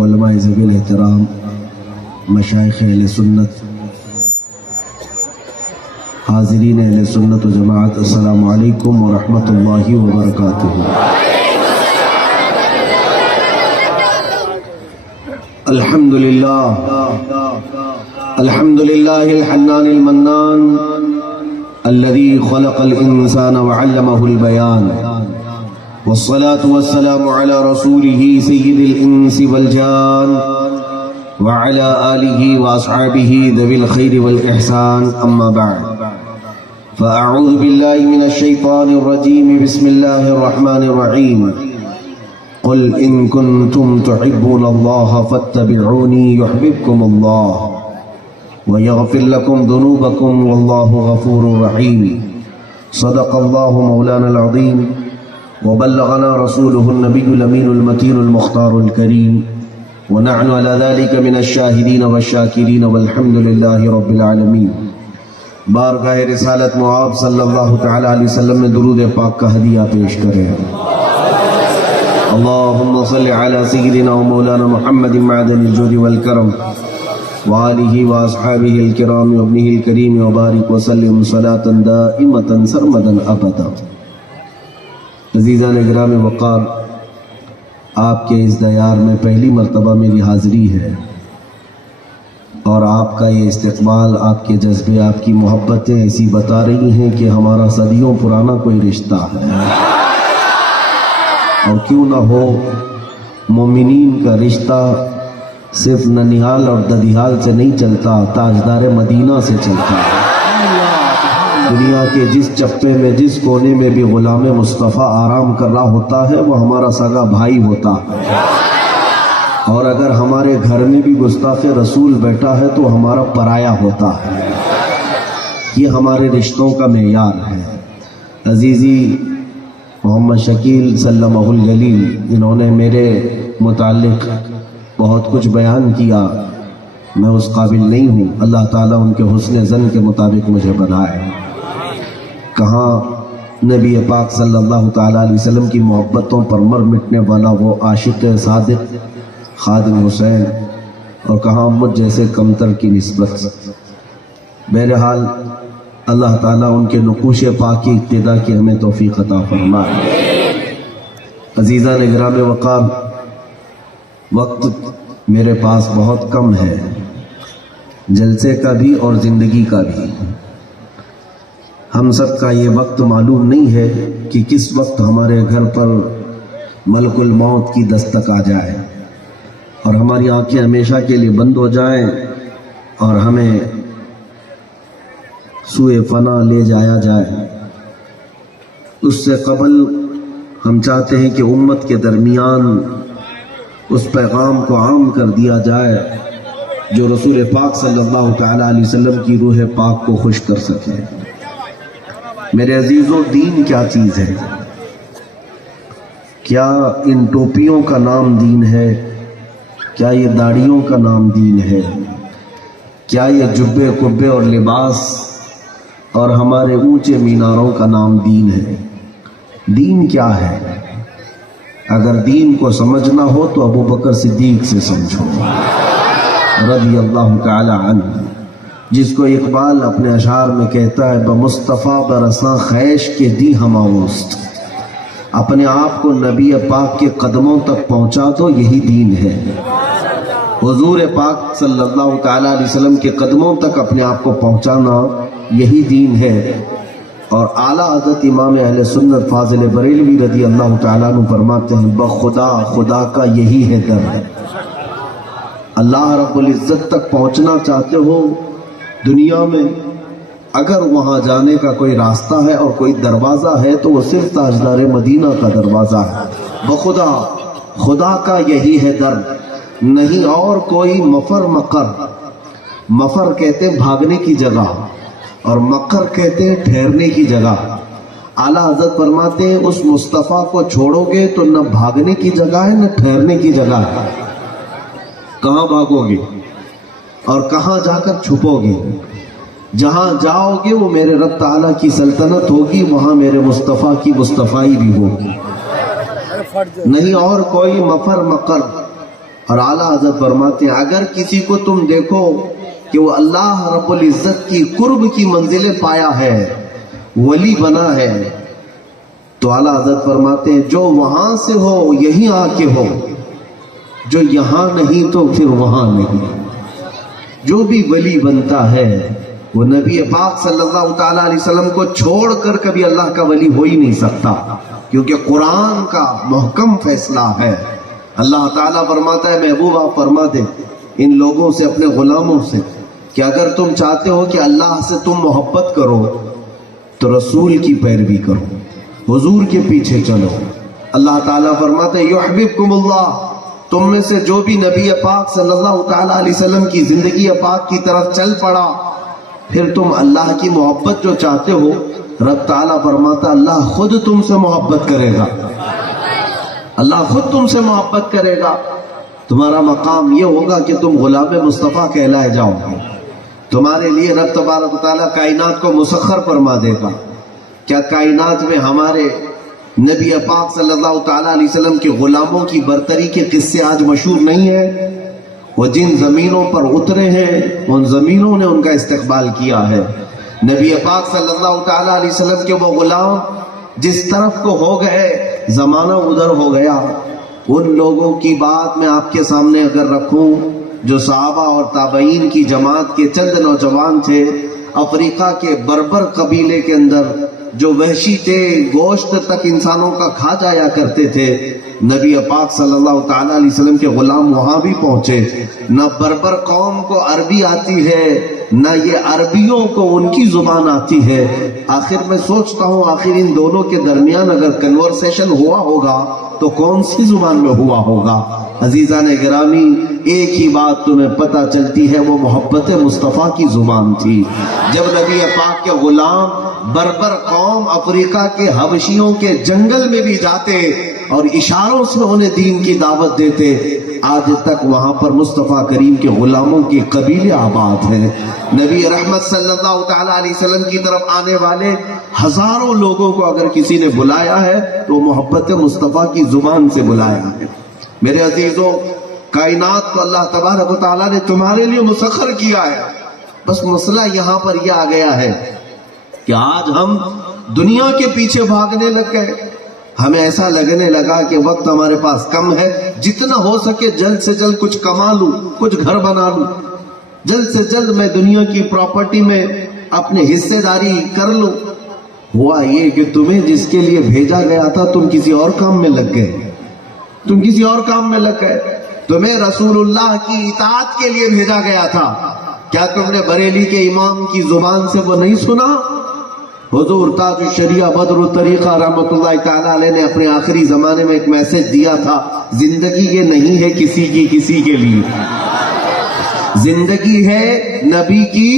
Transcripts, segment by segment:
علماء ذوی الاحترام، مشائخ اہل سنت، حاضرین اہل سنت و جماعت، السلام علیکم ورحمۃ اللہ وبرکاتہ۔ الحمد للہ الحنان المنان الذي خلق الانسان وعلمه البيان، والصلاة والسلام على رسوله سيد الانس والجان وعلى آله واصحابه ذوي الخير والاحسان، اما بعد، فاعوذ بالله من الشيطان الرجيم، بسم الله الرحمن الرحيم، قل ان كنتم تحبون الله فاتبعوني يحببكم الله ويغفر لكم ذنوبكم والله غفور رحيم۔ صدق الله مولانا العظيم وبلغنا رسوله النبي الأمين المتين المختار الكريم، ونحن على ذلك من الشاهدين والشاكرين والحمد لله رب العالمين۔ بارگاہ رسالت معاب صلی اللہ تعالی علیہ وسلم میں درود پاک کا ہدیہ پیش کریں۔ اللهم صل على سيدنا ومولانا محمد معدن الجود والكرم وآلہ واصحابہ الکرام وابنہ الکریم وبارک وسلم صلاة دائمة سرمدا ابدا۔ عزیزان گرامی وقار، آپ کے اس دیار میں پہلی مرتبہ میری حاضری ہے، اور آپ کا یہ استقبال، آپ کے جذبے، آپ کی محبتیں ایسی بتا رہی ہیں کہ ہمارا صدیوں پرانا کوئی رشتہ ہے، اور کیوں نہ ہو، مومنین کا رشتہ صرف ننیال اور ددیال سے نہیں چلتا، تاجدار مدینہ سے چلتا ہے۔ دنیا کے جس چپے میں، جس کونے میں بھی غلام مصطفیٰ آرام کر رہا ہوتا ہے، وہ ہمارا سگا بھائی ہوتا ہے، اور اگر ہمارے گھر میں بھی گستاخ رسول بیٹھا ہے تو ہمارا پرایا ہوتا ہے۔ یہ ہمارے رشتوں کا معیار ہے۔ عزیزی محمد شکیل سلمہ الجلیل، انہوں نے میرے متعلق بہت کچھ بیان کیا، میں اس قابل نہیں ہوں، اللہ تعالیٰ ان کے حسن ظن کے مطابق مجھے بنائے۔ کہاں نبی پاک صلی اللہ تعالیٰ علیہ وسلم کی محبتوں پر مر مٹنے والا وہ عاشق صادق خادم حسین، اور کہاں مجھ جیسے کمتر کی نسبت۔ بہرحال اللہ تعالیٰ ان کے نقوش پاک کی اقتدا کی ہمیں توفیق عطا فرمائے۔ عزیزان گرامی وقار، وقت میرے پاس بہت کم ہے، جلسے کا بھی اور زندگی کا بھی۔ ہم سب کا یہ وقت معلوم نہیں ہے کہ کس وقت ہمارے گھر پر ملک الموت کی دستک آ جائے، اور ہماری آنکھیں ہمیشہ کے لیے بند ہو جائیں، اور ہمیں سوئے فنا لے جایا جائے۔ اس سے قبل ہم چاہتے ہیں کہ امت کے درمیان اس پیغام کو عام کر دیا جائے جو رسول پاک صلی اللہ تعالی علیہ وسلم کی روح پاک کو خوش کر سکے۔ میرے عزیزوں، دین کیا چیز ہے؟ کیا ان ٹوپیوں کا نام دین ہے؟ کیا یہ داڑھیوں کا نام دین ہے؟ کیا یہ جبے کبے اور لباس اور ہمارے اونچے میناروں کا نام دین ہے؟ دین کیا ہے؟ اگر دین کو سمجھنا ہو تو ابو بکر صدیق سے سمجھو رضی اللہ تعالی عنہ، جس کو اقبال اپنے اشعار میں کہتا ہے، بمصطفیٰ برساں خیش کے دی ہماوست، اپنے آپ کو نبی پاک کے قدموں تک پہنچا دو، یہی دین ہے۔ حضور پاک صلی اللہ تعالی علیہ وسلم کے قدموں تک اپنے آپ کو پہنچانا یہی دین ہے۔ اور اعلیٰ حضرت امام اہل سنت فاضل بریلوی رضی اللہ تعالیٰ عنہ فرماتے ہیں، بخدا خدا کا یہی ہے در ہے۔ اللہ رب العزت تک پہنچنا چاہتے ہو دنیا میں، اگر وہاں جانے کا کوئی راستہ ہے اور کوئی دروازہ ہے تو وہ صرف تاجدار مدینہ کا دروازہ ہے۔ بخدا خدا کا یہی ہے در، نہیں اور کوئی مفر مقر۔ مفر کہتے ہیں بھاگنے کی جگہ، اور مقر کہتے ہیں ٹھہرنے کی جگہ۔ اعلیٰ حضرت فرماتے ہیں اس مصطفیٰ کو چھوڑو گے تو نہ بھاگنے کی جگہ ہے نہ ٹھہرنے کی جگہ ہے۔ کہاں بھاگو گے اور کہاں جا کر چھپو گے؟ جہاں جاؤ گے وہ میرے رب تعالیٰ کی سلطنت ہوگی، وہاں میرے مصطفیٰ کی مصطفائی بھی ہوگی، نہیں اور کوئی مفر مقر۔ اور اعلیٰ حضرت فرماتے ہیں اگر کسی کو تم دیکھو کہ وہ اللہ رب العزت کی قرب کی منزلیں پایا ہے، ولی بنا ہے، تو اعلیٰ حضرت فرماتے ہیں جو وہاں سے ہو یہیں آ کے ہو، جو یہاں نہیں تو پھر وہاں نہیں۔ جو بھی ولی بنتا ہے وہ نبی پاک صلی اللہ تعالیٰ علیہ وسلم کو چھوڑ کر کبھی اللہ کا ولی ہو ہی نہیں سکتا، کیونکہ قرآن کا محکم فیصلہ ہے۔ اللہ تعالیٰ فرماتا ہے محبوب آپ فرما دیں ان لوگوں سے، اپنے غلاموں سے، کہ اگر تم چاہتے ہو کہ اللہ سے تم محبت کرو تو رسول کی پیروی کرو، حضور کے پیچھے چلو۔ اللہ تعالیٰ فرماتا ہے یحببکم اللہ، تم میں سے جو بھی نبی پاک صلی اللہ تعالیٰ علیہ وسلم کی زندگی پاک کی طرف چل پڑا، پھر تم اللہ کی محبت جو چاہتے ہو، رب تعالیٰ فرماتا اللہ خود تم سے محبت کرے گا، اللہ خود تم سے محبت کرے گا۔ تمہارا مقام یہ ہوگا کہ تم غلام مصطفیٰ کہلائے جاؤ گے، تمہارے لیے رب تبارک و تعالیٰ کائنات کو مسخر فرما دے گا۔ کیا کائنات میں ہمارے نبی پاک صلی اللہ تعالیٰ علیہ وسلم کے غلاموں کی برتری کے قصے آج مشہور نہیں ہیں؟ وہ جن زمینوں پر اترے ہیں ان زمینوں نے ان کا استقبال کیا ہے۔ نبی پاک صلی اللہ تعالیٰ علیہ وسلم کے وہ غلام جس طرف کو ہو گئے، زمانہ ادھر ہو گیا۔ ان لوگوں کی بات میں آپ کے سامنے اگر رکھوں جو صحابہ اور تابعین کی جماعت کے چند نوجوان تھے، افریقہ کے بربر قبیلے کے اندر جو وحشی تھے، گوشت تک انسانوں کا کھا جایا کرتے تھے، نبی پاک صلی اللہ تعالیٰ علیہ وسلم کے غلام وہاں بھی پہنچے۔ نہ بربر قوم کو عربی آتی ہے، نہ یہ عربیوں کو ان کی زبان آتی ہے۔ آخر میں سوچتا ہوں آخر ان دونوں کے درمیان اگر کنورسیشن ہوا ہوگا تو کون سی زبان میں ہوا ہوگا؟ عزیزان گرامی، ایک ہی بات تمہیں پتہ چلتی ہے، وہ محبت مصطفیٰ کی زبان تھی۔ جب نبی پاک کے غلام بربر قوم افریقہ کے حبشیوں کے جنگل میں بھی جاتے اور اشاروں سے انہیں دین کی دعوت دیتے، آج تک وہاں پر مصطفیٰ کریم کے غلاموں کے قبیلے آباد ہیں۔ نبی رحمت صلی اللہ تعالیٰ علیہ وسلم کی طرف آنے والے ہزاروں لوگوں کو اگر کسی نے بلایا ہے تو محبت مصطفیٰ کی زبان سے بلایا ہے۔ میرے عزیزوں، کائنات کو اللہ تبارک و تعالیٰ نے تمہارے لیے مسخر کیا ہے، بس مسئلہ یہاں پر یہ آ گیا ہے کہ آج ہم دنیا کے پیچھے بھاگنے لگ گئے۔ ہمیں ایسا لگنے لگا کہ وقت ہمارے پاس کم ہے، جتنا ہو سکے جلد سے جلد کچھ کما لوں، کچھ گھر بنا لوں، جلد سے جلد میں دنیا کی پراپرٹی میں اپنی حصے داری کر لوں۔ ہوا یہ کہ تمہیں جس کے لیے بھیجا گیا تھا تم کسی اور کام میں لگ گئے، تم کسی اور کام میں لگ گئے۔ تمہیں رسول اللہ کی اطاعت کے لیے بھیجا گیا تھا، کیا تم نے بریلی کے امام کی زبان سے وہ نہیں سنا؟ حضور تاج الشریعہ بدر الطریقہ رحمۃ اللہ تعالیٰ علیہ نے اپنے آخری زمانے میں ایک میسج دیا تھا، زندگی یہ نہیں ہے کسی کی کسی کے لیے، زندگی ہے نبی کی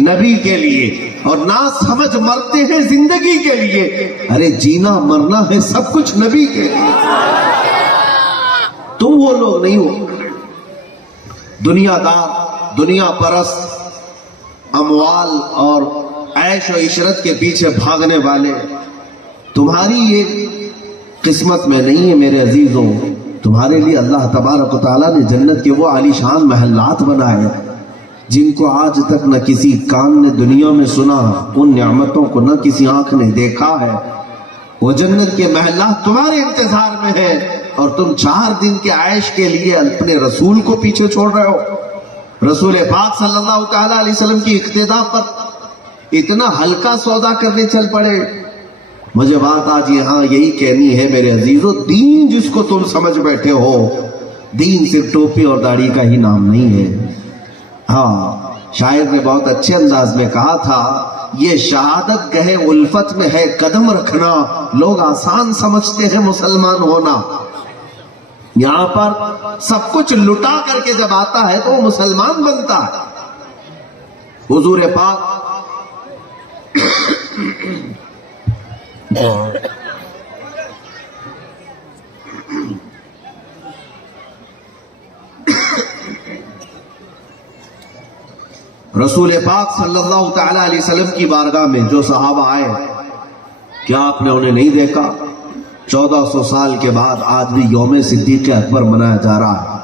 نبی کے لیے، اور نہ سمجھ مرتے ہیں زندگی کے لیے، ارے جینا مرنا ہے سب کچھ نبی کے لیے۔ تم وہ لوگ نہیں ہو دنیا دار، دنیا پرست، اموال اور عیش و عشرت کے پیچھے بھاگنے والے، تمہاری یہ قسمت میں نہیں ہے میرے عزیزوں۔ تمہارے لیے اللہ تبارک و تعالیٰ نے جنت کے وہ عالیشان محلات بنائے جن کو آج تک نہ کسی کان نے دنیا میں سنا، ان نعمتوں کو نہ کسی آنکھ نے دیکھا ہے۔ وہ جنت کے محلات تمہارے انتظار میں ہیں، اور تم 4 دن کے عیش کے لیے اپنے رسول کو پیچھے چھوڑ رہے ہو۔ رسول پاک صلی اللہ تعالیٰ علیہ وسلم کی اقتداء پر اتنا ہلکا سودا کرنے چل پڑے۔ مجھے بات آج یہاں یہی کہنی ہے میرے عزیزو، دین جس کو تم سمجھ بیٹھے ہو، دین صرف ٹوپی اور داڑھی کا ہی نام نہیں ہے۔ ہاں، شاعر نے بہت اچھے انداز میں کہا تھا، یہ شہادت گہے الفت میں ہے قدم رکھنا، لوگ آسان سمجھتے ہیں مسلمان ہونا۔ یہاں پر سب کچھ لٹا کر کے جب آتا ہے تو وہ مسلمان بنتا ہے۔ حضور پاک رسول پاک صلی اللہ تعالیٰ علیہ وسلم کی بارگاہ میں جو صحابہ آئے، کیا آپ نے انہیں نہیں دیکھا؟ 1400 سال کے بعد آج بھی یوم صدیق اکبر منایا جا رہا ہے۔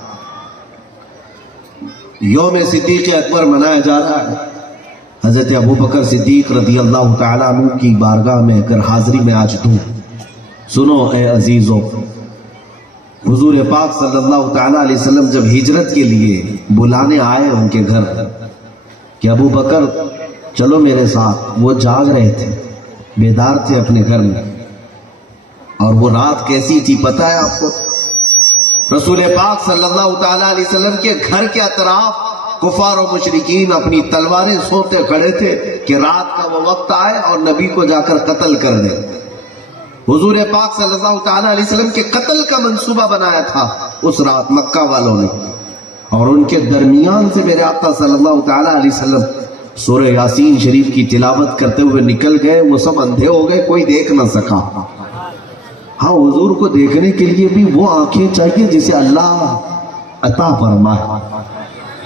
یوم صدیق اکبر منایا جا رہا ہے. حضرت ابو بکر صدیق رضی اللہ تعالیٰ عنہ کی بارگاہ میں اگر حاضری میں آج دوں. سنو اے عزیزو، حضور پاک صلی اللہ تعالیٰ علیہ وسلم جب ہجرت کے لیے بلانے آئے ان کے گھر کہ ابو بکر چلو میرے ساتھ، وہ جاگ رہے تھے، بیدار تھے اپنے گھر میں. اور وہ رات کیسی تھی پتہ ہے آپ کو؟ رسول پاک صلی اللہ تعالیٰ علیہ وسلم کے گھر کے اطراف کفار و مشرکین اپنی تلواریں سوتے کھڑے تھے کہ رات کا وہ وقت آئے اور نبی کو جا کر قتل کر دے. حضور پاک صلی اللہ تعالیٰ علیہ وسلم کے قتل کا منصوبہ بنایا تھا اس رات مکہ والوں نے. اور ان کے درمیان سے میرے آقا صلی اللہ تعالیٰ علیہ وسلم سورہ یاسین شریف کی تلاوت کرتے ہوئے نکل گئے. وہ سب اندھے ہو گئے، کوئی دیکھ نہ سکا. ہاں، حضور کو دیکھنے کے لیے بھی وہ آنکھیں چاہیے جسے اللہ عطا فرمائے،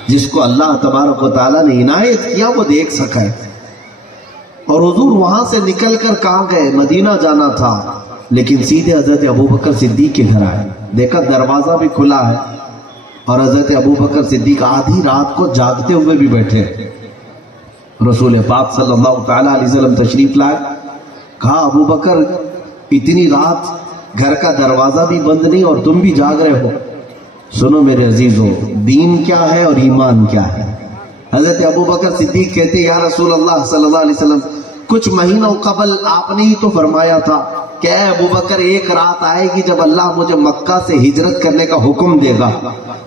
جس کو اللہ تبارک و تعالیٰ نے عنایت کیا وہ دیکھ سکے. اور حضور وہاں سے نکل کر کہاں گئے؟ مدینہ جانا تھا، لیکن سیدھے حضرت ابو بکر صدیق کے گھر آئے. دیکھا دروازہ بھی کھلا ہے اور حضرت ابو بکر صدیق آدھی رات کو جاگتے ہوئے بھی بیٹھے. رسول پاک صلی اللہ تعالیٰ علیہ وسلم تشریف لائے. کہا ابو بکر اتنی رات گھر کا دروازہ بھی بند نہیں اور تم بھی جاگ رہے ہو. سنو میرے عزیزو، دین کیا ہے اور ایمان کیا ہے. حضرت ابو بکر صدیق کہتے یا رسول اللہ صلی اللہ علیہ وسلم، کچھ مہینوں قبل آپ نے ہی تو فرمایا تھا کہ اے ابو بکر ایک رات آئے گی جب اللہ مجھے مکہ سے ہجرت کرنے کا حکم دے گا.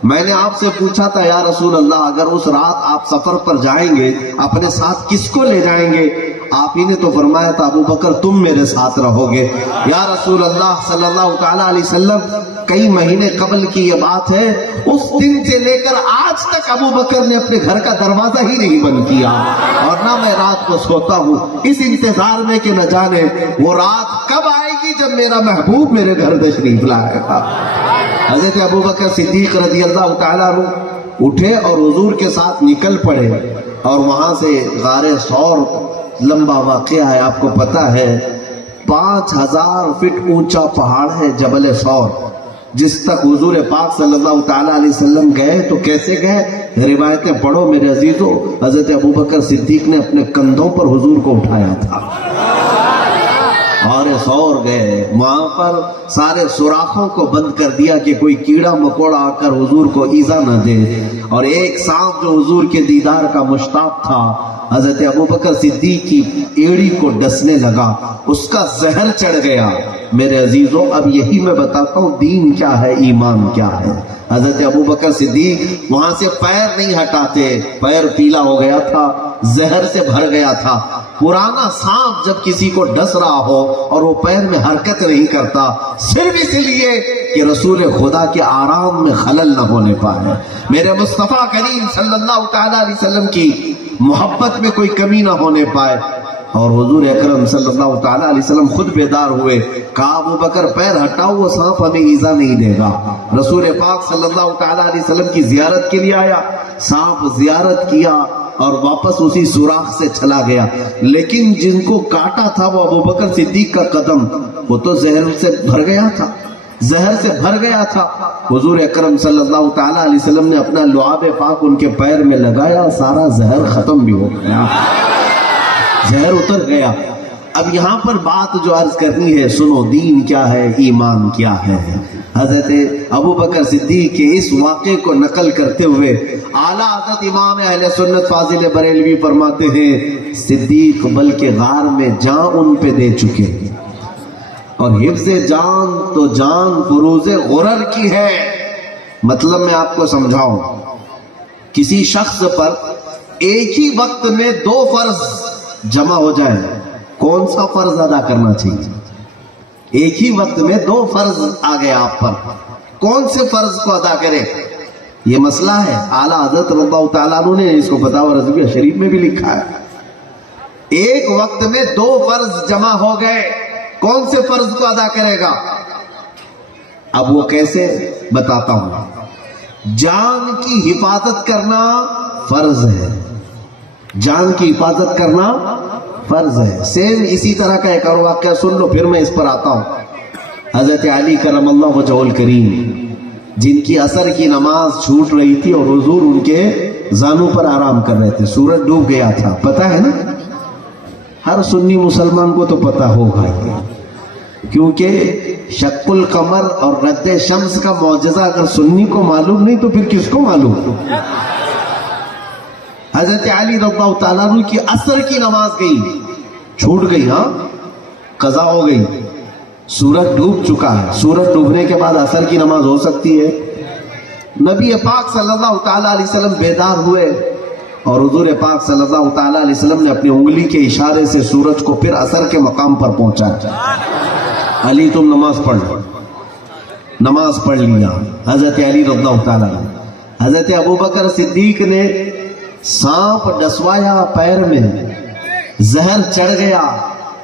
میں نے آپ سے پوچھا تھا یا رسول اللہ اگر اس رات آپ سفر پر جائیں گے اپنے ساتھ کس کو لے جائیں گے؟ آپ ہی نے تو فرمایا تھا ابو بکر تم میرے ساتھ رہو گے. یا رسول اللہ صلی اللہ تعالیٰ علیہ وسلم، کئی مہینے قبل کی یہ بات ہے، اس دن سے لے کر آج تک ابو بکر نے اپنے گھر کا دروازہ ہی نہیں بند کیا اور نہ میں رات کو سوتا ہوں اس انتظار میں کہ نہ جانے وہ رات کب آئے گی جب میرا محبوب میرے گھر تشریف لائے گا. حضرت ابو بکر صدیق رضی اللہ تعالیٰ عنہ اٹھے اور حضور کے ساتھ نکل پڑے. اور وہاں سے غار ثور، لمبا واقعہ ہے آپ کو پتا ہے، 5000 فٹ اونچا پہاڑ ہے جبل ثور، جس تک حضور پاک صلی اللہ تعالیٰ علیہ وسلم گئے. تو کیسے گئے؟ روایتیں پڑھو میرے عزیزو. حضرت ابو بکر صدیق نے اپنے کندھوں پر حضور کو اٹھایا تھا اور ثور گئے. وہاں پر سارے سوراخوں کو بند کر دیا کہ کوئی کیڑا مکوڑا آ کر حضور کو ایذا نہ دے. اور ایک سانپ جو حضور کے دیدار کا مشتاق تھا حضرت ابو بکر صدیق کی ایڑی کو ڈسنے لگا، اس کا زہر چڑھ گیا. میرے عزیزوں اب یہی میں بتاتا ہوں دین کیا ہے، ایمان کیا ہے. حضرت ابو بکر صدیق وہاں سے پیر نہیں ہٹاتے، پیر پیلا ہو گیا تھا، زہر سے بھر گیا تھا. پرانا سانپ جب کسی کو ڈس رہا ہو اور وہ پیر میں حرکت نہیں کرتا صرف اس لیے کہ رسول خدا کے آرام میں خلل نہ ہونے پائے، میرے مصطفیٰ کریم صلی اللہ تعالیٰ علیہ وسلم کی محبت میں کوئی کمی نہ ہونے پائے. اور حضور اکرم صلی اللہ تعالیٰ علیہ وسلم خود بیدار ہوئے. کہا ابو بکر پیر ہٹاؤ، وہ سانپ ہمیں ایذا نہیں دے گا. رسول پاک صلی اللہ تعالیٰ علیہ وسلم کی زیارت کے لیے آیا، سانپ زیارت کیا اور واپس اسی سوراخ سے چلا گیا. لیکن جن کو کاٹا تھا وہ ابو بکر صدیق کا قدم، وہ تو زہر سے بھر گیا تھا، زہر سے بھر گیا تھا. حضور اکرم صلی اللہ تعالیٰ علیہ وسلم نے اپنا لعاب پاک ان کے پیر میں لگایا، سارا زہر ختم بھی ہو گیا، زہر اتر گیا. اب یہاں پر بات جو عرض کرنی ہے، سنو دین کیا ہے، ایمان کیا ہے. حضرت ابو بکر صدیق کے اس واقعے کو نقل کرتے ہوئے اعلیٰ حضرت امام اہل سنت فاضل بریلوی فرماتے ہیں صدیق بلکہ غار میں جان ان پہ دے چکے، اور حفظ جان تو جان فروز غرر کی ہے. مطلب میں آپ کو سمجھاؤں، کسی شخص پر ایک ہی وقت میں 2 فرض جمع ہو جائے، کون سا فرض ادا کرنا چاہیے؟ ایک ہی وقت میں 2 فرض آ گئے آپ پر، کون سے فرض کو ادا کرے؟ یہ مسئلہ ہے. اعلیٰ حضرت رضی اللہ تعالیٰ عنہ نے اس کو فتاوی رضویہ شریف میں بھی لکھا ہے. ایک وقت میں 2 فرض جمع ہو گئے، کون سے فرض کو ادا کرے گا؟ اب وہ کیسے بتاتا ہوں. جان کی حفاظت کرنا فرض ہے، جان کی حفاظت کرنا فرض ہے. سیم اسی طرح کا ایک اور واقعہ سن لو، پھر میں اس پر آتا ہوں. حضرت علی کرم اللہ وجہہ الکریم جن کی عصر کی نماز چھوٹ رہی تھی اور حضور ان کے زانوں پر آرام کر رہے تھے. سورج ڈوب گیا تھا, پتہ ہے نا, ہر سنی مسلمان کو تو پتہ ہوگا یہ, کیونکہ شق القمر اور رد شمس کا معجزہ اگر سنی کو معلوم نہیں تو پھر کس کو معلوم؟ حضرت علی رضی اللہ تعالیٰ عنہ کی عصر کی نماز گئی, چھوٹ گئی, ہاں قضا ہو گئی, سورج ڈوب چکا ہے. سورج ڈوبنے کے بعد عصر کی نماز ہو سکتی ہے؟ نبی پاک صلی اللہ تعالیٰ علیہ وسلم بیدار ہوئے اور حضور پاک صلی اللہ تعالیٰ علیہ وسلم نے اپنی انگلی کے اشارے سے سورج کو پھر عصر کے مقام پر پہنچایا. علی تم نماز پڑھ لو. نماز پڑھ لیا حضرت علی رضی اللہ تعالیٰ عنہ. حضرت ابوبکر صدیق نے سانپ ڈسوایا پیر میں, زہر چڑھ گیا,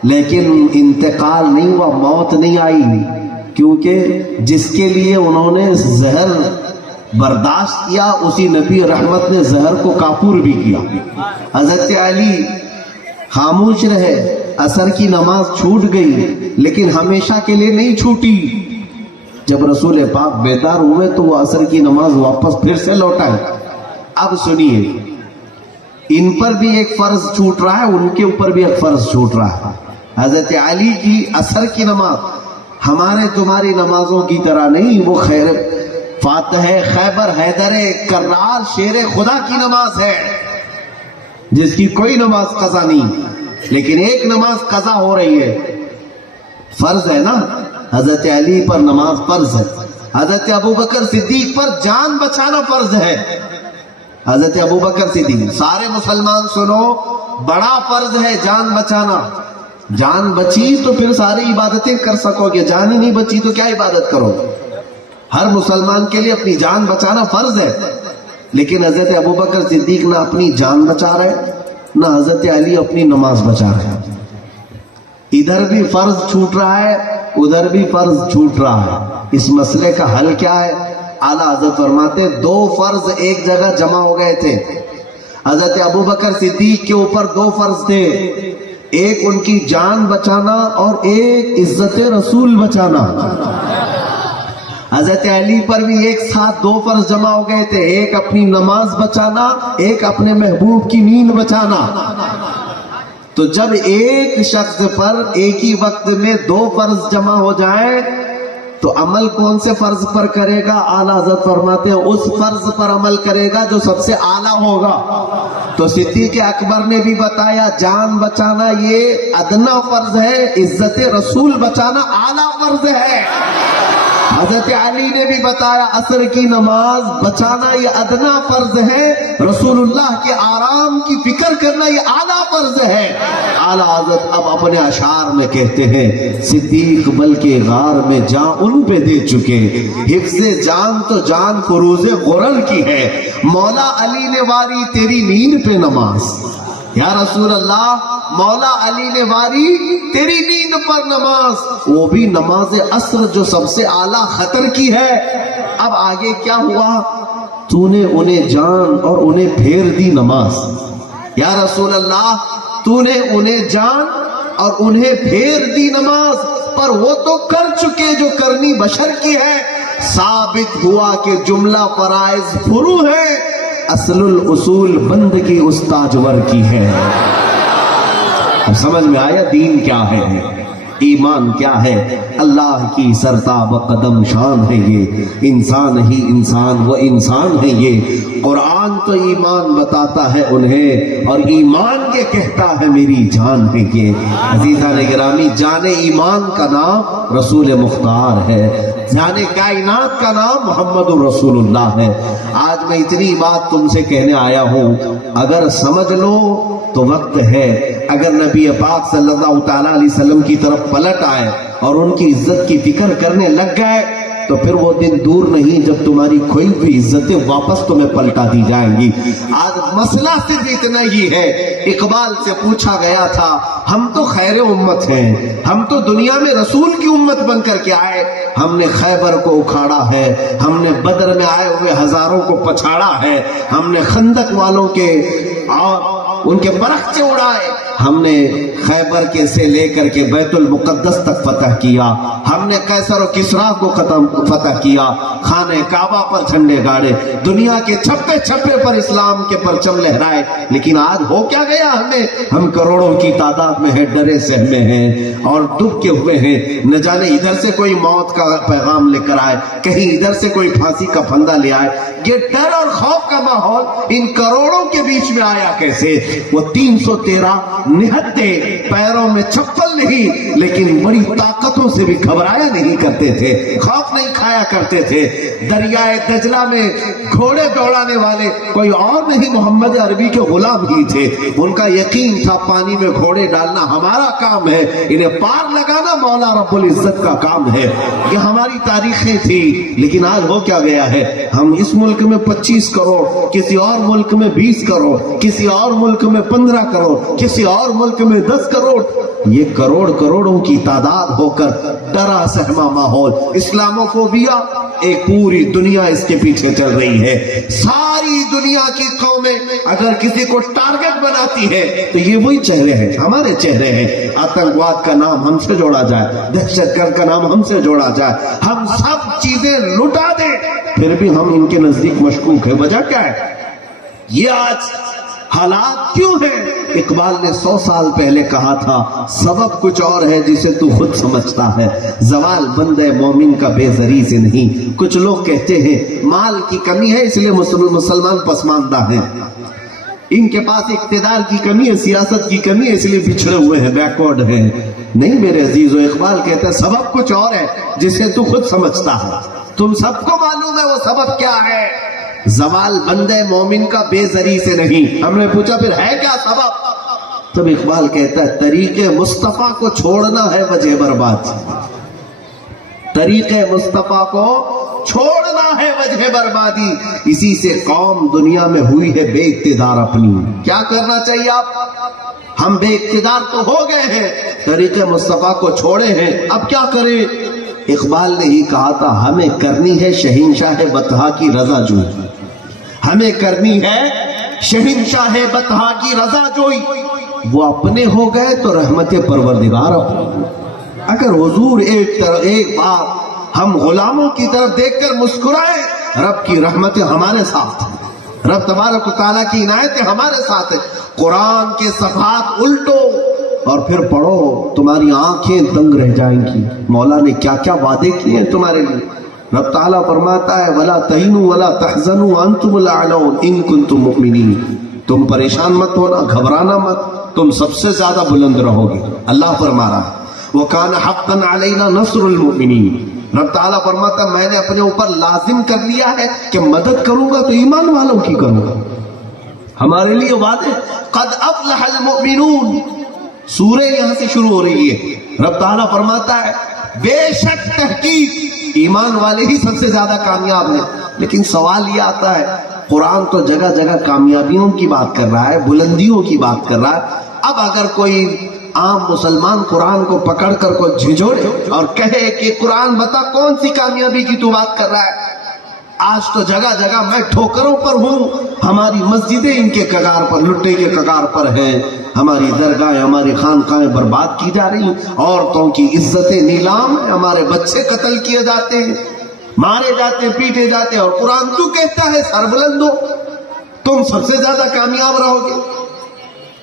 لیکن انتقال نہیں ہوا, موت نہیں آئی, کیونکہ جس کے لیے انہوں نے زہر برداشت کیا اسی نبی رحمت نے زہر کو کافور بھی کیا. حضرت علی خاموش رہے, عصر کی نماز چھوٹ گئی لیکن ہمیشہ کے لیے نہیں چھوٹی. جب رسول پاک بیدار ہوئے تو وہ عصر کی نماز واپس پھر سے لوٹائے. اب سنیے, ان پر بھی ایک فرض چھوٹ رہا ہے, ان کے اوپر بھی ایک فرض چھوٹ رہا ہے. حضرت علی کی عصر کی نماز ہمارے تمہاری نمازوں کی طرح نہیں, وہ خیر فاتح خیبر حیدر کرار شیر خدا کی نماز ہے جس کی کوئی نماز قضا نہیں, لیکن ایک نماز قضا ہو رہی ہے. فرض ہے نا, حضرت علی پر نماز فرض ہے, حضرت ابوبکر صدیق پر جان بچانا فرض ہے. حضرت ابوبکر صدیق, سارے مسلمان سنو, بڑا فرض ہے جان بچانا. جان بچی تو پھر ساری عبادتیں کر سکو گے, جان ہی نہیں بچی تو کیا عبادت کرو گے؟ ہر مسلمان کے لیے اپنی جان بچانا فرض ہے, لیکن حضرت ابوبکر صدیق نہ اپنی جان بچا رہے نہ حضرت علی اپنی نماز بچا رہے. ادھر بھی فرض چھوٹ رہا ہے, ادھر بھی فرض چھوٹ رہا ہے. اس مسئلے کا حل کیا ہے؟ اعلیٰ حضرت فرماتے دو فرض ایک جگہ جمع ہو گئے تھے. حضرت ابوبکر صدیق کے اوپر دو فرض تھے, ایک ان کی جان بچانا اور ایک عزت رسول بچانا. حضرت علی پر بھی ایک ساتھ دو فرض جمع ہو گئے تھے, ایک اپنی نماز بچانا, ایک اپنے محبوب کی نیند بچانا. تو جب ایک شخص پر ایک ہی وقت میں دو فرض جمع ہو جائیں تو عمل کون سے فرض پر کرے گا؟ اعلیٰ حضرت فرماتے ہیں اس فرض پر عمل کرے گا جو سب سے اعلیٰ ہوگا. تو صدیق اکبر نے بھی بتایا جان بچانا یہ ادنا فرض ہے, عزت رسول بچانا اعلیٰ فرض ہے. حضرت علی نے بھی بتایا عصر کی نماز بچانا یہ ادنا فرض ہے, رسول اللہ کے آرام کی فکر کرنا یہ اعلیٰ فرض ہے. اعلیٰ حضرت اب اپنے اشعار میں کہتے ہیں صدیق بلکہ غار میں جان ان پہ دے چکے, حفظ جان تو جان فروز غرل کی ہے, مولا علی نے واری تیری نیند پہ نماز. یا رسول اللہ, مولا علی نے واری تیری نیند پر نماز, وہ بھی نماز عصر جو سب سے اعلیٰ خطر کی ہے. اب آگے کیا ہوا؟ تو نے انہیں جان اور انہیں پھیر دی نماز. یا رسول اللہ, تو نے انہیں جان اور انہیں پھیر دی نماز, پر وہ تو کر چکے جو کرنی بشر کی ہے. ثابت ہوا کہ جملہ فرائض فرو ہے, اصل الاصول بندگی استاجور کی ہے. اب سمجھ میں آیا دین کیا ہے, ایمان کیا ہے؟ اللہ کی سرتاب قدم شان ہے یہ, انسان ہی انسان و انسان ہے یہ. قرآن تو ایمان بتاتا ہے انہیں اور ایمان یہ کہتا ہے میری جان ہے یہ. عزیزان گرامی, جان ایمان کا نام رسول مختار ہے, جان کائنات کا نام محمد رسول اللہ ہے. آج میں اتنی بات تم سے کہنے آیا ہوں, اگر سمجھ لو تو وقت ہے. اگر نبی پاک صلی اللہ تعالیٰ علیہ وسلم کی طرف پلٹ آئے اور ان کی عزت کی فکر کرنے لگ گئے تو پھر وہ دن دور نہیں جب تمہاری کھوئی ہوئی عزتیں واپس تمہیں پلٹا دی جائیں گی. آج مسئلہ صرف اتنا ہی ہے. اقبال سے پوچھا گیا تھا ہم تو خیر امت ہیں, ہم تو دنیا میں رسول کی امت بن کر کے آئے, ہم نے خیبر کو اکھاڑا ہے, ہم نے بدر میں آئے ہوئے ہزاروں کو پچھاڑا ہے, ہم نے خندق والوں کے اور ان کے برخچے اڑائے. ہم نے خیبر کے سے لے کر کے بیت المقدس تک فتح کیا. ہم نے قیصر و کسریٰ کو فتح کیا. خانہ کعبہ پر جھنڈے گاڑے. دنیا کے چھپے چھپے پر اسلام کے پرچم لہرائے. لیکن آج ہو کیا گیا ہمیں؟ ہم کروڑوں کی تعداد میں ہیں, ڈرے سہمے ہیں اور دب کے ہوئے ہیں. نہ جانے ادھر سے کوئی موت کا پیغام لے کر آئے, کہیں ادھر سے کوئی پھانسی کا پھندا لے آئے. یہ ڈر اور خوف کا ماحول ان کروڑوں کے بیچ میں آیا کیسے؟ وہ 313 نہتے, پیروں میں چپل نہیں, لیکن بڑی طاقتوں سے بھی گھبرایا نہیں کرتے تھے, خوف نہیں کھایا کرتے تھے. دریائے دجلہ میں گھوڑے دوڑانے والے کوئی اور نہیں, محمد عربی کے غلام ہی تھے. ان کا یقین تھا پانی میں گھوڑے ڈالنا ہمارا کام ہے, انہیں پار لگانا مولا رب العزت کا کام ہے. یہ ہماری تاریخیں تھی. لیکن آج ہو کیا گیا ہے؟ ہم اس ملک میں 25 کروڑ, کسی اور ملک میں 20 کروڑ, کسی اور ملک میں 15 کروڑ, کسی اور ملک میں 10 کروڑ. یہ کروڑوں کی تعداد ہو کر ڈرا سہما ماحول, اسلاموفوبیا, ایک پوری دنیا اس کے پیچھے چل رہی ہے. ساری دنیا کی قومیں اگر کسی کو ٹارگٹ بناتی ہے تو یہ وہی چہرے ہیں, ہمارے چہرے ہیں. آتنکواد کا نام ہم سے جوڑا جائے, دہشت گرد کا نام ہم سے جوڑا جائے, ہم سب چیزیں لٹا دیں, پھر بھی ہم ان کے نزدیک مشکوک ہیں. وجہ کیا ہے؟ یہ آج حالات کیوں ہیں؟ اقبال نے 100 سال پہلے کہا تھا, سبب کچھ اور ہے جسے تو خود سمجھتا ہے, زوال بندے مومن کا بے زری سے نہیں. کچھ لوگ کہتے ہیں مال کی کمی ہے اس لیے مسلمان پسماندہ ہیں, ان کے پاس اقتدار کی کمی ہے, سیاست کی کمی ہے, اس لیے بچھڑے ہوئے ہیں, بیکورڈ ہیں. نہیں میرے عزیزو, اقبال کہتا ہے سبب کچھ اور ہے جسے تو خود سمجھتا ہے. تم سب کو معلوم ہے وہ سبب کیا ہے. زوال بندے مومن کا بے زری سے نہیں. ہم نے پوچھا پھر ہے کیا سبب؟ تب اقبال کہتا ہے طریق مصطفیٰ کو چھوڑنا ہے وجہ برباد. طریق مصطفیٰ کو چھوڑنا ہے وجہ بربادی, اسی سے قوم دنیا میں ہوئی ہے بے اقتدار اپنی. کیا کرنا چاہیے آپ؟ ہم بے اقتدار تو ہو گئے ہیں, طریق مصطفیٰ کو چھوڑے ہیں, اب کیا کریں؟ اقبال نے ہی کہا تھا ہمیں کرنی ہے شہنشاہ بطحا کی رضا جوئی. ہمیں کرنی ہے شہنشاہ بطحا کی رضا جوئی. وہ اپنے ہو گئے تو رحمت پروردگار اپنے. اگر حضور ایک بار ہم غلاموں کی طرف دیکھ کر مسکرائے, رب کی رحمتیں ہمارے ساتھ, رب تبارک و تعالیٰ کی عنایتیں ہمارے ساتھ ہیں. قرآن کے صفحات الٹو اور پھر پڑھو, تمہاری آنکھیں دنگ رہ جائیں گی. مولا نے کیا کیا وعدے کیے ہیں تمہارے لیے. رب تعالیٰ فرماتا ہے وَلَا تَهِنُوا وَلَا تَحْزَنُوا وَأَنْتُمُ الْأَعْلَوْنَ إِن كُنتُم مُؤْمِنِينَ. تم پریشان مت ہونا, گھبرانا مت, تم سب سے زیادہ بلند رہو گے. اللہ فرما رہا ہے وَكَانَ حَقًّا عَلَيْنَا نَصْرُ الْمُؤْمِنِينَ. رب تعالیٰ فرماتا ہے میں نے اپنے اوپر لازم کر لیا ہے کہ مدد کروں گا تو ایمان والوں کی کروں گا. ہمارے لیے وعدے. قَدْ أَفْلَحَ الْمُؤْمِنُونَ. سورہ یہاں سے شروع ہو رہی ہے. رب تعالیٰ فرماتا ہے بے شک تحقیق ایمان والے ہی سب سے زیادہ کامیاب ہیں. لیکن سوال یہ آتا ہے, قرآن تو جگہ جگہ کامیابیوں کی بات کر رہا ہے, بلندیوں کی بات کر رہا ہے. اب اگر کوئی عام مسلمان قرآن کو پکڑ کر کو جھنجھوڑے اور کہے کہ قرآن بتا کون سی کامیابی کی تو بات کر رہا ہے. آج تو جگہ جگہ میں ٹھوکروں پر ہوں, ہماری مسجدیں ان کے کگار پر, لٹے کے کگار پر ہیں, ہماری درگاہیں, ہماری خانقاہیں برباد کی جا رہی ہیں, عورتوں کی عزتیں نیلام ہیں, ہمارے بچے قتل کیے جاتے ہیں, مارے جاتے ہیں, پیٹے جاتے ہیں, اور قرآن تو کہتا ہے سربلند ہو, تم سب سے زیادہ کامیاب رہو گے.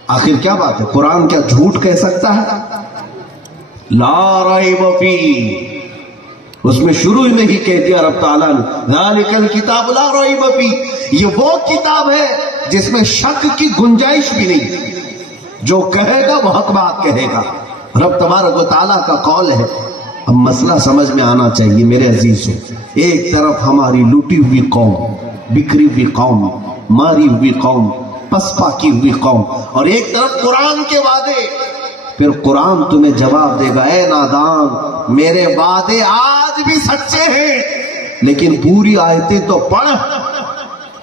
آخر کیا بات ہے؟ قرآن کیا جھوٹ کہہ سکتا ہے؟ لا ریب فیہ, اس میں شروع ہی نہیں کہہ دیا رب تعالیٰ نے ذالک الکتاب لا ریب فیہ. یہ وہ کتاب ہے جس میں شک کی گنجائش بھی نہیں, جو کہے گا وہ حق بات کہے گا. رب تبارک و تعالیٰ کا قول ہے. اب مسئلہ سمجھ میں آنا چاہیے میرے عزیزوں. ایک طرف ہماری لوٹی ہوئی قوم, بکھری ہوئی قوم, ماری ہوئی قوم, پسپا کی ہوئی قوم, اور ایک طرف قرآن کے وعدے. پھر قرآن تمہیں جواب دے گا اے نادان, میرے وعدے آج بھی سچے ہیں, لیکن پوری آیتیں تو پڑھ.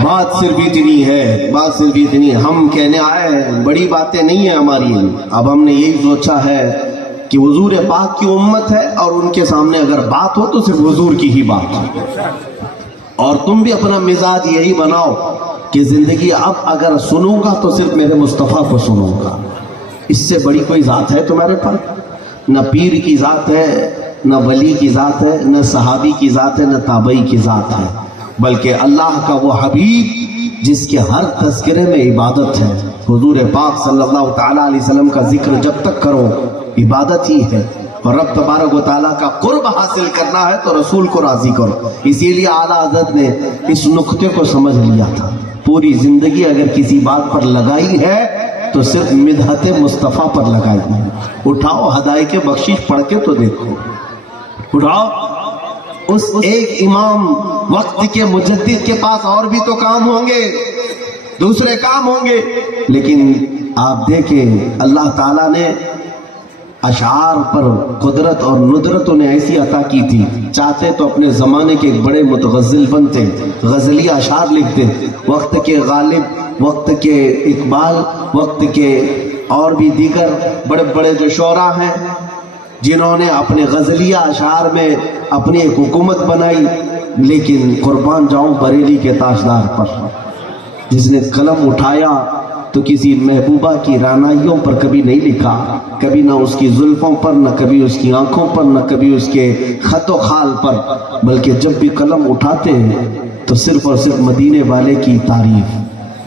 بات صرف اتنی ہے، بات صرف اتنی ہے، ہم کہنے آئے ہیں، بڑی باتیں نہیں ہیں ہماری۔ اب ہم نے یہی سوچا ہے کہ حضور پاک کی امت ہے اور ان کے سامنے اگر بات ہو تو صرف حضور کی ہی بات ہو، اور تم بھی اپنا مزاج یہی بناؤ کہ زندگی اب اگر سنوں گا تو صرف میرے مصطفیٰ کو سنوں گا، اس سے بڑی کوئی ذات ہے تمہارے پر؟ نہ پیر کی ذات ہے، نہ ولی کی ذات ہے، نہ صحابی کی ذات ہے، نہ تابعی کی ذات ہے، بلکہ اللہ کا وہ حبیب جس کے ہر تذکرے میں عبادت ہے۔ حضور پاک صلی اللہ تعالیٰ علیہ وسلم کا ذکر جب تک کرو عبادت ہی ہے، اور رب تبارک و تعالیٰ کا قرب حاصل کرنا ہے تو رسول کو راضی کرو۔ اسی لیے اعلیٰ حضرت نے اس نقطے کو سمجھ لیا تھا، پوری زندگی اگر کسی بات پر لگائی ہے تو صرف مدحت مصطفیٰ پر لگائی ہے۔ اٹھاؤ ہدایت کے بخشش پڑھ کے تو دیکھو، اٹھاؤ اس ایک امام وقت کے مجدد کے پاس اور بھی تو کام ہوں گے، دوسرے کام ہوں گے، لیکن آپ دیکھیں اللہ تعالیٰ نے اشعار پر قدرت اور ندرت انہیں ایسی عطا کی تھی، چاہتے تو اپنے زمانے کے ایک بڑے متغزل بنتے، غزلیہ اشعار لکھتے، وقت کے غالب، وقت کے اقبال، وقت کے اور بھی دیگر بڑے بڑے جو شعراء ہیں جنہوں نے اپنے غزلیہ اشعار میں اپنی ایک حکومت بنائی، لیکن قربان جاؤں بریلی کے تاجدار پر، جس نے قلم اٹھایا تو کسی محبوبہ کی رعنائیوں پر کبھی نہیں لکھا، کبھی نہ اس کی زلفوں پر، نہ کبھی اس کی آنکھوں پر، نہ کبھی اس کے خط و خال پر، بلکہ جب بھی قلم اٹھاتے ہیں تو صرف اور صرف مدینے والے کی تعریف۔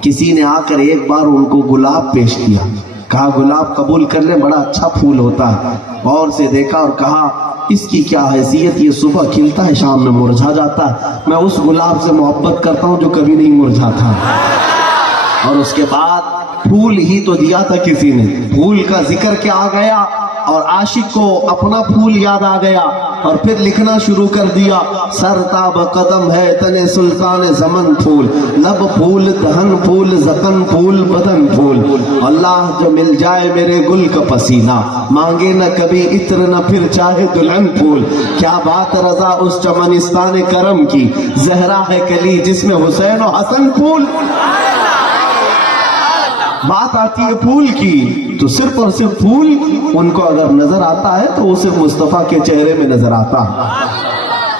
کسی نے آ کر ایک بار ان کو گلاب پیش کیا، کہا گلاب قبول کر لیں، بڑا اچھا پھول ہوتا ہے، اور سے دیکھا اور کہا اس کی کیا حیثیت، یہ صبح کھلتا ہے شام میں مرجھا جاتا ہے، میں اس گلاب سے محبت کرتا ہوں جو کبھی نہیں مرجھاتا۔ اور اس کے بعد پھول ہی تو دیا تھا کسی نے، پھول کا ذکر کیا آ گیا اور عاشق کو اپنا پھول یاد آ گیا، اور پھر لکھنا شروع کر دیا، سر تاب قدم ہے تن سلطان زمن پھول، لب پھول دہن پھول زکن پھول بدن پھول، اللہ جو مل جائے میرے گل کا پسینہ، مانگے نہ کبھی عطر نہ پھر چاہے دلہن پھول، کیا بات رضا اس چمنستان کرم کی، زہرا ہے کلی جس میں حسین و حسن پھول۔ بات آتی ہے پھول کی تو صرف اور صرف پھول ان کو اگر نظر آتا ہے تو وہ صرف مصطفیٰ کے چہرے میں نظر آتا ہے۔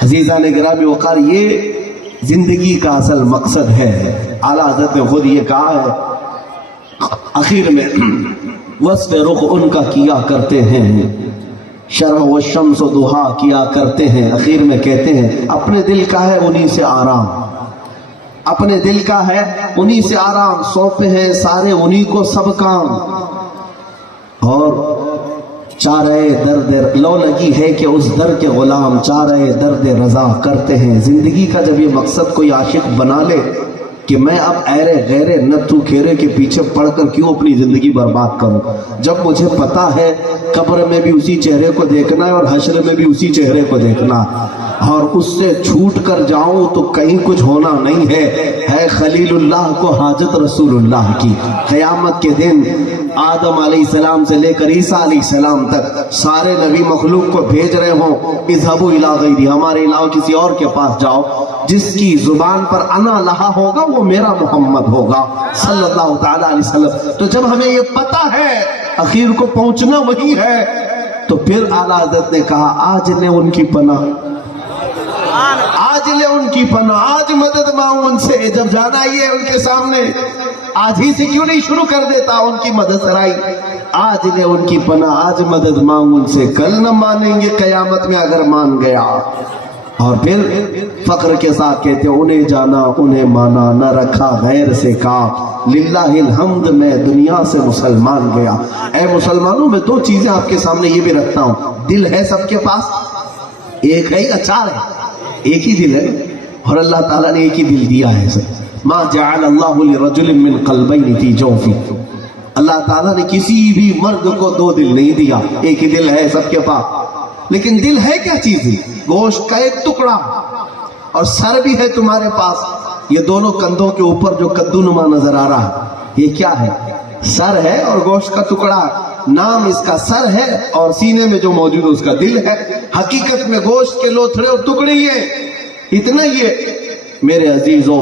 عزیزان گرامی وقار، یہ زندگی کا اصل مقصد ہے۔ اعلیٰ حضرت نے خود یہ کہا ہے آخر میں، وصف رخ ان کا کیا کرتے ہیں، شرح و شمس و دہا کیا کرتے ہیں، اخیر میں کہتے ہیں اپنے دل کا ہے انہی سے آرام، اپنے دل کا ہے انہی سے آرام، سونپے ہیں سارے انہی کو سب کام، اور چارے درد لو لگی ہے کہ اس در کے غلام چارے درد رضا کرتے ہیں۔ زندگی کا جب یہ مقصد کوئی عاشق بنا لے کہ میں اب ایرے غیرے نتھو کھیرے کے پیچھے پڑھ کر کیوں اپنی زندگی برباد کروں، جب مجھے پتا ہے قبر میں بھی اسی چہرے کو دیکھنا ہے اور حشر میں بھی اسی چہرے کو دیکھنا ہے، اور اس سے چھوٹ کر جاؤں تو کہیں کچھ ہونا نہیں ہے خلیل اللہ کو حاجت رسول اللہ کی۔ قیامت کے دن آدم علیہ السلام سے لے کر عیسیٰ علیہ السلام تک سارے نبی مخلوق کو بھیج رہے ہوں، اذهبوا الی غیری، ہمارے علاوہ کسی اور کے پاس جاؤ، جس کی زبان پر انا لہا ہوگا وہ میرا محمد ہوگا صلی اللہ تعالی علیہ وسلم۔ تو جب ہمیں یہ پتا ہے اخیر کو پہنچنا وہی ہے، تو پھر اعلیٰ حضرت نے کہا آج لے ان کی پناہ، آج لے ان کی پناہ، آج مدد مانگو ان سے، جب جانا ہی ہے ان کے سامنے آج ہی سے کیوں نہیں شروع کر دیتا ان کی مدد سرائی، آج لے ان کی پناہ، آج مدد مانگو ان سے، کل نہ مانیں گے قیامت میں اگر مان گیا۔ اور پھر فخر کے ساتھ کہتے ہیں انہیں جانا انہیں مانا نہ رکھا غیر سے کام، للہ الحمد میں دنیا سے مسلمان گیا۔ اے مسلمانوں، میں دو چیزیں آپ کے سامنے یہ بھی رکھتا ہوں، دل ہے سب کے پاس، ایک ہے اچار ہے، ایک ہی دل ہے، اور اللہ تعالیٰ نے ایک ہی دل دیا ہے سب۔ ما جعل اللہ لرجل من قلبین فی جوفہ، اللہ تعالیٰ نے کسی بھی مرد کو دو دل نہیں دیا، ایک ہی دل ہے سب کے پاس۔ لیکن دل ہے کیا چیز ہے؟ گوشت کا ایک ٹکڑا، اور سر بھی ہے تمہارے پاس، یہ دونوں کندھوں کے اوپر جو کدو نما نظر آ رہا ہے یہ کیا ہے؟ سر ہے اور گوشت کا ٹکڑا، نام اس کا سر ہے اور سینے میں جو موجود ہے اس کا دل ہے، حقیقت میں گوشت کے لوتھڑے اور ٹکڑے ہی ہیں، اتنا ہی ہے۔ میرے عزیزوں،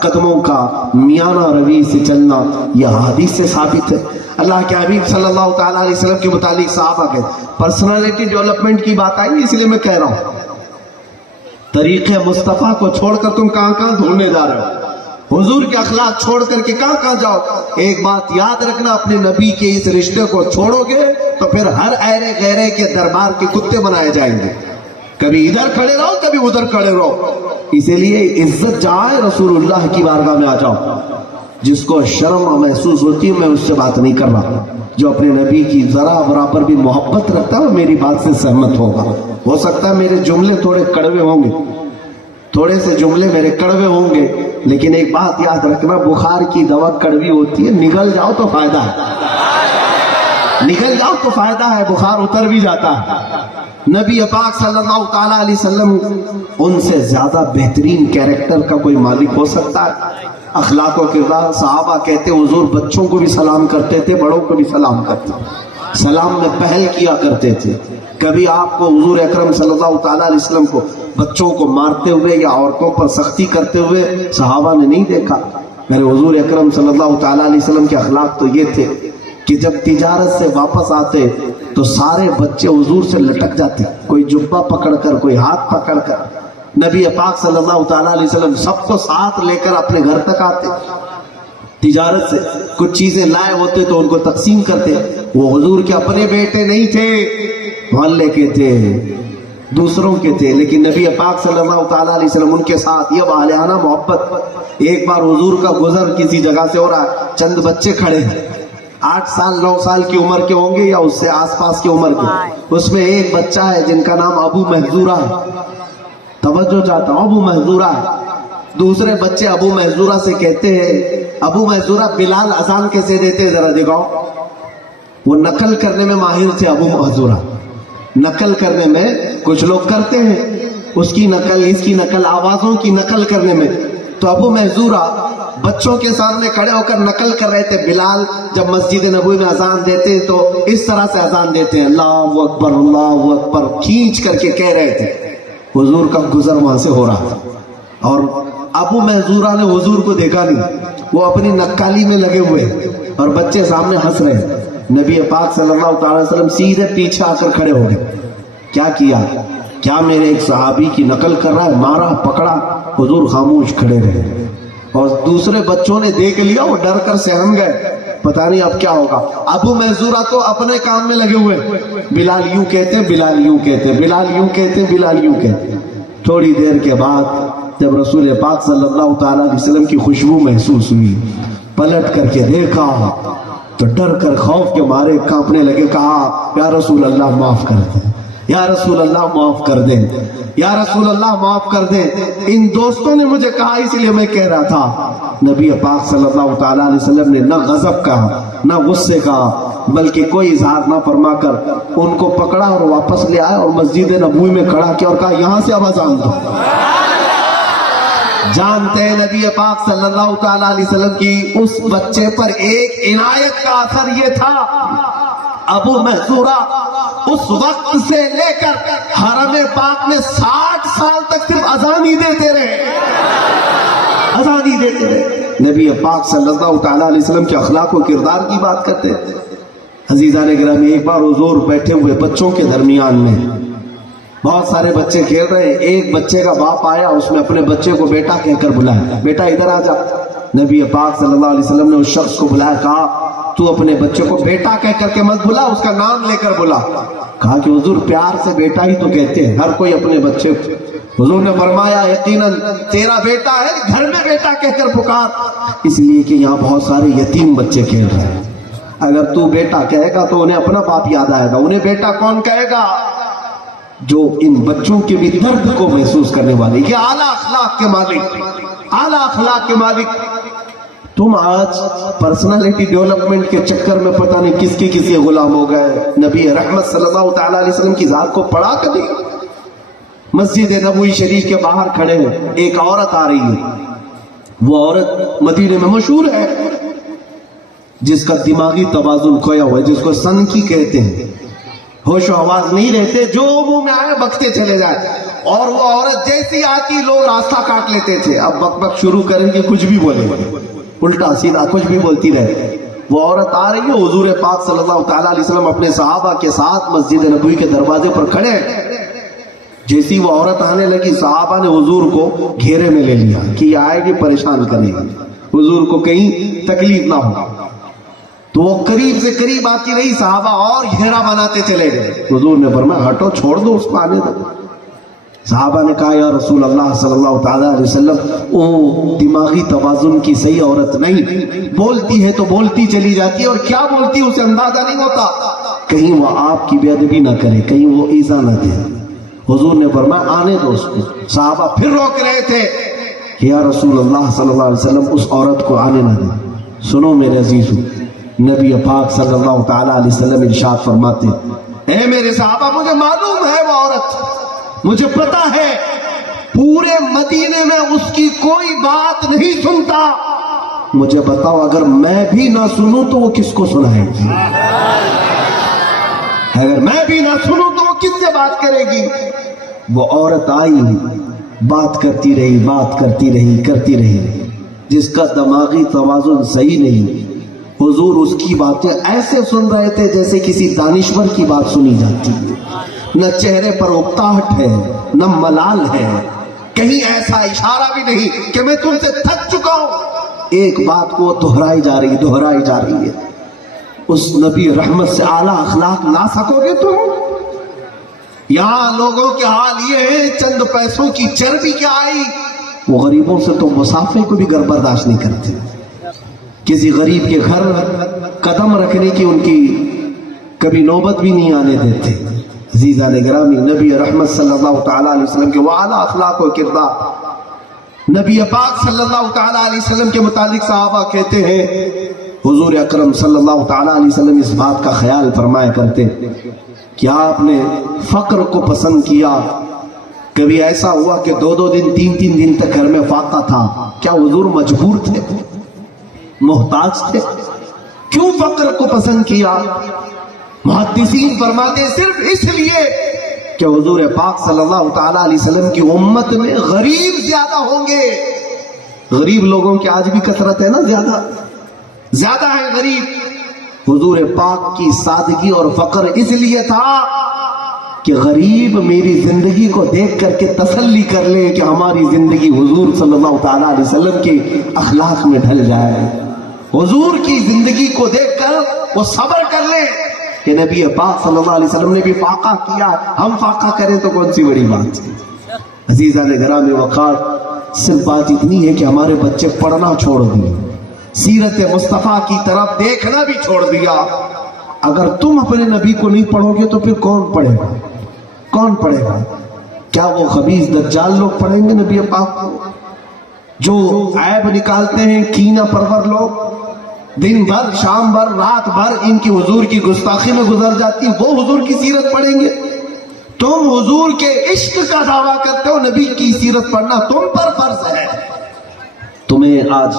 قدموں کا میانہ روی سے چلنا یہ حدیث سے ثابت ہے۔ اللہ کے حبیب صلی اللہ تعالیٰ علیہ وسلم کے متعلق صحابہ کے پرسنالٹی ڈیولپمنٹ کی بات آئی، اس لیے میں کہہ رہا ہوں طریقے مصطفیٰ کو چھوڑ کر تم کہاں کہاں ڈھونڈنے جا رہے ہو، حضور کے اخلاق چھوڑ کر کے کہاں کہاں جاؤ۔ ایک بات یاد رکھنا، اپنے نبی کے اس رشتے کو چھوڑو گے تو پھر ہر ایرے غیرے کے دربار کے کتے بنائے جائیں گے، کبھی ادھر کھڑے رہو کبھی ادھر کھڑے رہو۔ اسی لیے عزت جہاں ہے رسول اللہ کی بارگاہ میں آ جاؤ۔ جس کو شرم محسوس ہوتی ہے میں اس سے بات نہیں کر رہا، جو اپنے نبی کی ذرا برابر بھی محبت رکھتا ہے وہ میری بات سے سہمت ہوگا۔ ہو سکتا ہے میرے جملے تھوڑے کڑوے ہوں گے، تھوڑے سے جملے میرے کڑوے ہوں گے، لیکن ایک بات یاد رکھنا، بخار کی دوا کڑوی ہوتی ہے، نگل جاؤ تو فائدہ ہے، نگل جاؤ تو فائدہ ہے، بخار اتر بھی جاتا ہے۔ نبی پاک صلی اللہ تعالیٰ علیہ وسلم ان سے زیادہ بہترین کیریکٹر کا کوئی مالک ہو سکتا ہے؟ اخلاق و کردار، صحابہ کہتے حضور بچوں کو بھی سلام کرتے تھے، بڑوں کو بھی سلام کرتے تھے، سلام میں پہل کیا کرتے تھے۔ کبھی آپ کو حضور اکرم صلی اللہ تعالیٰ علیہ وسلم کو بچوں کو مارتے ہوئے یا عورتوں پر سختی کرتے ہوئے صحابہ نے نہیں دیکھا۔ میرے حضور اکرم صلی اللہ تعالیٰ علیہ وسلم کے اخلاق تو یہ تھے کہ جب تجارت سے واپس آتے تو سارے بچے حضور سے لٹک جاتے، کوئی جبہ پکڑ کر، کوئی ہاتھ پکڑ کر۔ نبی پاک صلی اللہ تعالیٰ علیہ وسلم سب کو ساتھ لے کر اپنے گھر تک آتے، تجارت سے کچھ چیزیں لائے ہوتے تو ان کو تقسیم کرتے۔ وہ حضور کے اپنے بیٹے نہیں تھے، محلے کے تھے، دوسروں کے تھے، لیکن نبی پاک صلی اللہ تعالیٰ علیہ وسلم ان کے ساتھ یہ والہانہ محبت۔ ایک بار حضور کا گزر کسی جگہ سے ہو رہا ہے، چند بچے کھڑے ہیں، 8 سال 9 سال کی عمر کے ہوں گے یا اس سے آس پاس کی عمر کے۔ اس میں ایک بچہ ہے جن کا نام ابو محذورہ ہے، توجہ چاہتا ہوں، ابو محذورہ ہے۔ دوسرے بچے ابو محذورہ سے کہتے ہیں ابو محذورہ بلال اذان کیسے دیتے ذرا دکھاؤ۔ وہ نقل کرنے میں ماہر تھے ابو محذورہ، نقل کرنے میں کچھ لوگ کرتے ہیں اس کی نقل، اس کی نقل، آوازوں کی نقل کرنے میں۔ تو ابو محذورہ بچوں کے سامنے کھڑے ہو کر نقل کر رہے تھے۔ بلال جب مسجد نبوی میں اذان دیتے تو اس طرح سے اذان دیتے ہیں، اللہ اکبر اللہ اکبر، کھینچ کر کے کہہ رہے تھے۔ حضور کا گزر وہاں سے ہو رہا تھا اور ابو محذورہ نے حضور کو دیکھا نہیں، وہ اپنی نقالی میں لگے ہوئے اور بچے سامنے ہنس رہے۔ نبی پاک صلی اللہ تعالی وسلم سیدھے پیچھے آ کر کھڑے ہو گئے۔ کیا کیا؟ کیا میرے ایک صحابی کی نقل کر رہا ہے، مارا پکڑا؟ حضور خاموش کھڑے رہے اور دوسرے بچوں نے دیکھ لیا، وہ ڈر کر سہم گئے، پتہ نہیں اب کیا ہوگا۔ ابو محذورہ تو اپنے کام میں لگے ہوئے، بلال یوں کہتے ہیں، بلال یوں کہتے ہیں، بلال یوں کہتے ہیں، بلال یوں کہتے ہیں۔ تھوڑی دیر کے بعد جب رسول پاک صلی اللہ تعالیٰ علیہ وسلم کی خوشبو محسوس ہوئی، پلٹ کر کے دیکھا تو ڈر کر خوف کے مارے کانپنے لگے، کہا یا رسول اللہ معاف کر دیں، یا رسول اللہ معاف کر دیں، یا رسول اللہ معاف کر دیں۔ ان دوستوں نے مجھے کہا اس لیے میں کہہ رہا تھا۔ نبی پاک صلی اللہ تعالیٰ علیہ وسلم نے نہ غضب کہا نہ غصے کہا، بلکہ کوئی اظہار نہ فرما کر ان کو پکڑا اور واپس لے آئے اور مسجد نبوی میں کھڑا کیا اور کہا یہاں سے اب اذان دو۔ جانتے ہیں نبی پاک صلی اللہ تعالیٰ علیہ وسلم کی اس بچے پر ایک عنایت کا اثر یہ تھا، ابو محذورہ اس وقت سے لے کر حرم پاک میں 60 سال تک صرف اذان ہی دیتے رہے، اذان ہی دیتے رہے۔ نبی پاک صلی اللہ تعالیٰ علیہ وسلم کے اخلاق و کردار کی بات کرتے تھے۔ عزیزان گرامی، ایک بار حضور بیٹھے ہوئے بچوں کے درمیان میں، بہت سارے بچے کھیل رہے ہیں، ایک بچے کا باپ آیا، اس نے اپنے بچے کو بیٹا کہہ کر بلایا، بیٹا ادھر آ جا۔ نبی پاک صلی اللہ علیہ وسلم نے اس شخص کو بلایا، کہا تو اپنے بچے کو بیٹا کہہ کر کے مت بلا، اس کا نام لے کر بلا۔ کہا کہ حضور پیار سے بیٹا ہی تو کہتے ہیں ہر کوئی اپنے بچے کو۔ حضور نے فرمایا یقیناً تیرا بیٹا ہے، گھر میں بیٹا کہہ کر پکار، اس لیے کہ یہاں بہت سارے یتیم بچے کھیل رہے ہیں۔ اگر تو بیٹا کہے گا تو انہیں اپنا باپ یاد آئے گا، انہیں بیٹا کون کہے گا؟ جو ان بچوں کے بھی درد کو محسوس کرنے والے، یہ اعلیٰ اخلاق کے مالک، اعلیٰ اخلاق کے مالک۔ تم آج پرسنالٹی ڈیولپمنٹ کے چکر میں پتہ نہیں کس کے غلام ہو گئے۔ نبی رحمت صلی اللہ تعالیٰ علیہ وسلم کی ذات کو پڑھا کبھی؟ مسجد نبوی شریف کے باہر کھڑے ہیں، ایک عورت آ رہی ہے، وہ عورت مدینے میں مشہور ہے، جس کا دماغی توازن کھویا ہوا ہے، جس کو سنکی کہتے ہیں، ہوش و آواز نہیں رہتے، جو منہ میں آئے بکتے چلے جائے۔ اور وہ عورت جیسی آتی لوگ راستہ کاٹ لیتے تھے. اب بک بک شروع کریں گے, کچھ بھی بولیں گے, الٹا سیدھا کچھ بھی بولتی رہے. وہ عورت آ رہی ہے, حضور پاک صلی اللہ تعالیٰ علیہ وسلم اپنے صحابہ کے ساتھ مسجد نبوی کے دروازے پر کھڑے ہیں. جیسی وہ عورت آنے لگی, صحابہ نے حضور کو گھیرے میں لے لیا کہ یہ آئے گی پریشان کرے گی, حضور کو کہیں تکلیف نہ ہو. تو وہ قریب سے قریب آتی رہی, صحابہ اور گھیرا بناتے چلے گئے. حضور نے فرمایا ہٹو, چھوڑ دو اس کو آنے دو. صحابہ نے کہا یا رسول اللہ صلی اللہ تعالیٰ علیہ وسلم, او دماغی توازن کی صحیح عورت نہیں, بولتی ہے تو بولتی چلی جاتی ہے, اور کیا بولتی اسے اندازہ نہیں ہوتا, کہیں وہ آپ کی بے ادبی نہ کرے, کہیں وہ ایذا نہ دے. حضور نے فرمایا آنے دو اس کو. صحابہ پھر روک رہے تھے کہ یا رسول اللہ صلی اللہ علیہ وسلم اس عورت کو آنے نہ دیں. سنو میرے عزیزو, نبی پاک صلی اللہ تعالیٰ علیہ وسلم ارشاد فرماتے, اے میرے صحابہ, مجھے معلوم ہے وہ عورت, مجھے پتا ہے پورے مدینے میں اس کی کوئی بات نہیں سنتا. مجھے بتاؤ اگر میں بھی نہ سنوں تو وہ کس کو سنائے گی؟ اگر میں بھی نہ سنوں تو وہ کس سے بات کرے گی؟ وہ عورت آئی, بات کرتی رہی, بات کرتی رہی, کرتی رہی. جس کا دماغی توازن صحیح نہیں, حضور اس کی باتیں ایسے سن رہے تھے جیسے کسی دانشور کی بات سنی جاتی ہے. نہ چہرے پر اکتاہٹ ہے, نہ ملال ہے, کہیں ایسا اشارہ بھی نہیں کہ میں تم سے تھک چکا ہوں. ایک بات کو دہرائی جا رہی ہے. اس نبی رحمت سے اعلیٰ اخلاق لا سکو گے تم؟ یہاں لوگوں کے حال یہ ہے, چند پیسوں کی چربی کیا آئی, وہ غریبوں سے تو مسافر کو بھی گھر برداشت نہیں کرتے. کسی غریب کے گھر قدم رکھنے کی ان کی کبھی نوبت بھی نہیں آنے دیتے. عزیزان گرامی, نبی رحمت صلی اللہ تعالیٰ علیہ وسلم کے وہ اعلیٰ اخلاق و کردار, نبی پاک صلی اللہ تعالیٰ علیہ وسلم کے متعلق صحابہ کہتے ہیں, حضور اکرم صلی اللہ تعالیٰ علیہ وسلم اس بات کا خیال فرمایا کرتے کہ آپ نے فقر کو پسند کیا. کبھی ایسا ہوا کہ 2 دن 3 دن تک گھر میں فاقہ تھا, کیا حضور مجبور تھے, محتاج تھے؟ کیوں فقر کو پسند کیا؟ محدثین فرماتے صرف اس لیے کہ حضور پاک صلی اللہ تعالیٰ علیہ وسلم کی امت میں غریب زیادہ ہوں گے. غریب لوگوں کی آج بھی کثرت ہے نا, زیادہ ہے غریب. حضور پاک کی سادگی اور فقر اس لیے تھا کہ غریب میری زندگی کو دیکھ کر کے تسلی کر لے کہ ہماری زندگی حضور صلی اللہ تعالیٰ علیہ وسلم کے اخلاق میں ڈھل جائے. حضور کی زندگی کو دیکھ کر وہ صبر کر لے کہ نبی پاک صلی اللہ علیہ وسلم نے بھی فاقہ کیا, ہم فاقہ کریں تو کون سی بڑی بات ہے. عزیزان گرامی وقار, صرف بات اتنی ہے کہ ہمارے بچے پڑھنا چھوڑ دیے, سیرت مصطفیٰ کی طرف دیکھنا بھی چھوڑ دیا. اگر تم اپنے نبی کو نہیں پڑھو گے تو پھر کون پڑھے گا؟ کون پڑھے گا؟ کیا وہ خبیث دجال لوگ پڑھیں گے نبی پاک کو؟ جو عیب نکالتے ہیں کینہ پرور لوگ, دن بھر شام بھر رات بھر ان کی حضور کی گستاخی میں گزر جاتی, وہ حضور کی سیرت پڑھیں گے؟ تم حضور کے عشق کا دعویٰ کرتے ہو, نبی کی سیرت پڑھنا تم پر فرض ہے. تمہیں آج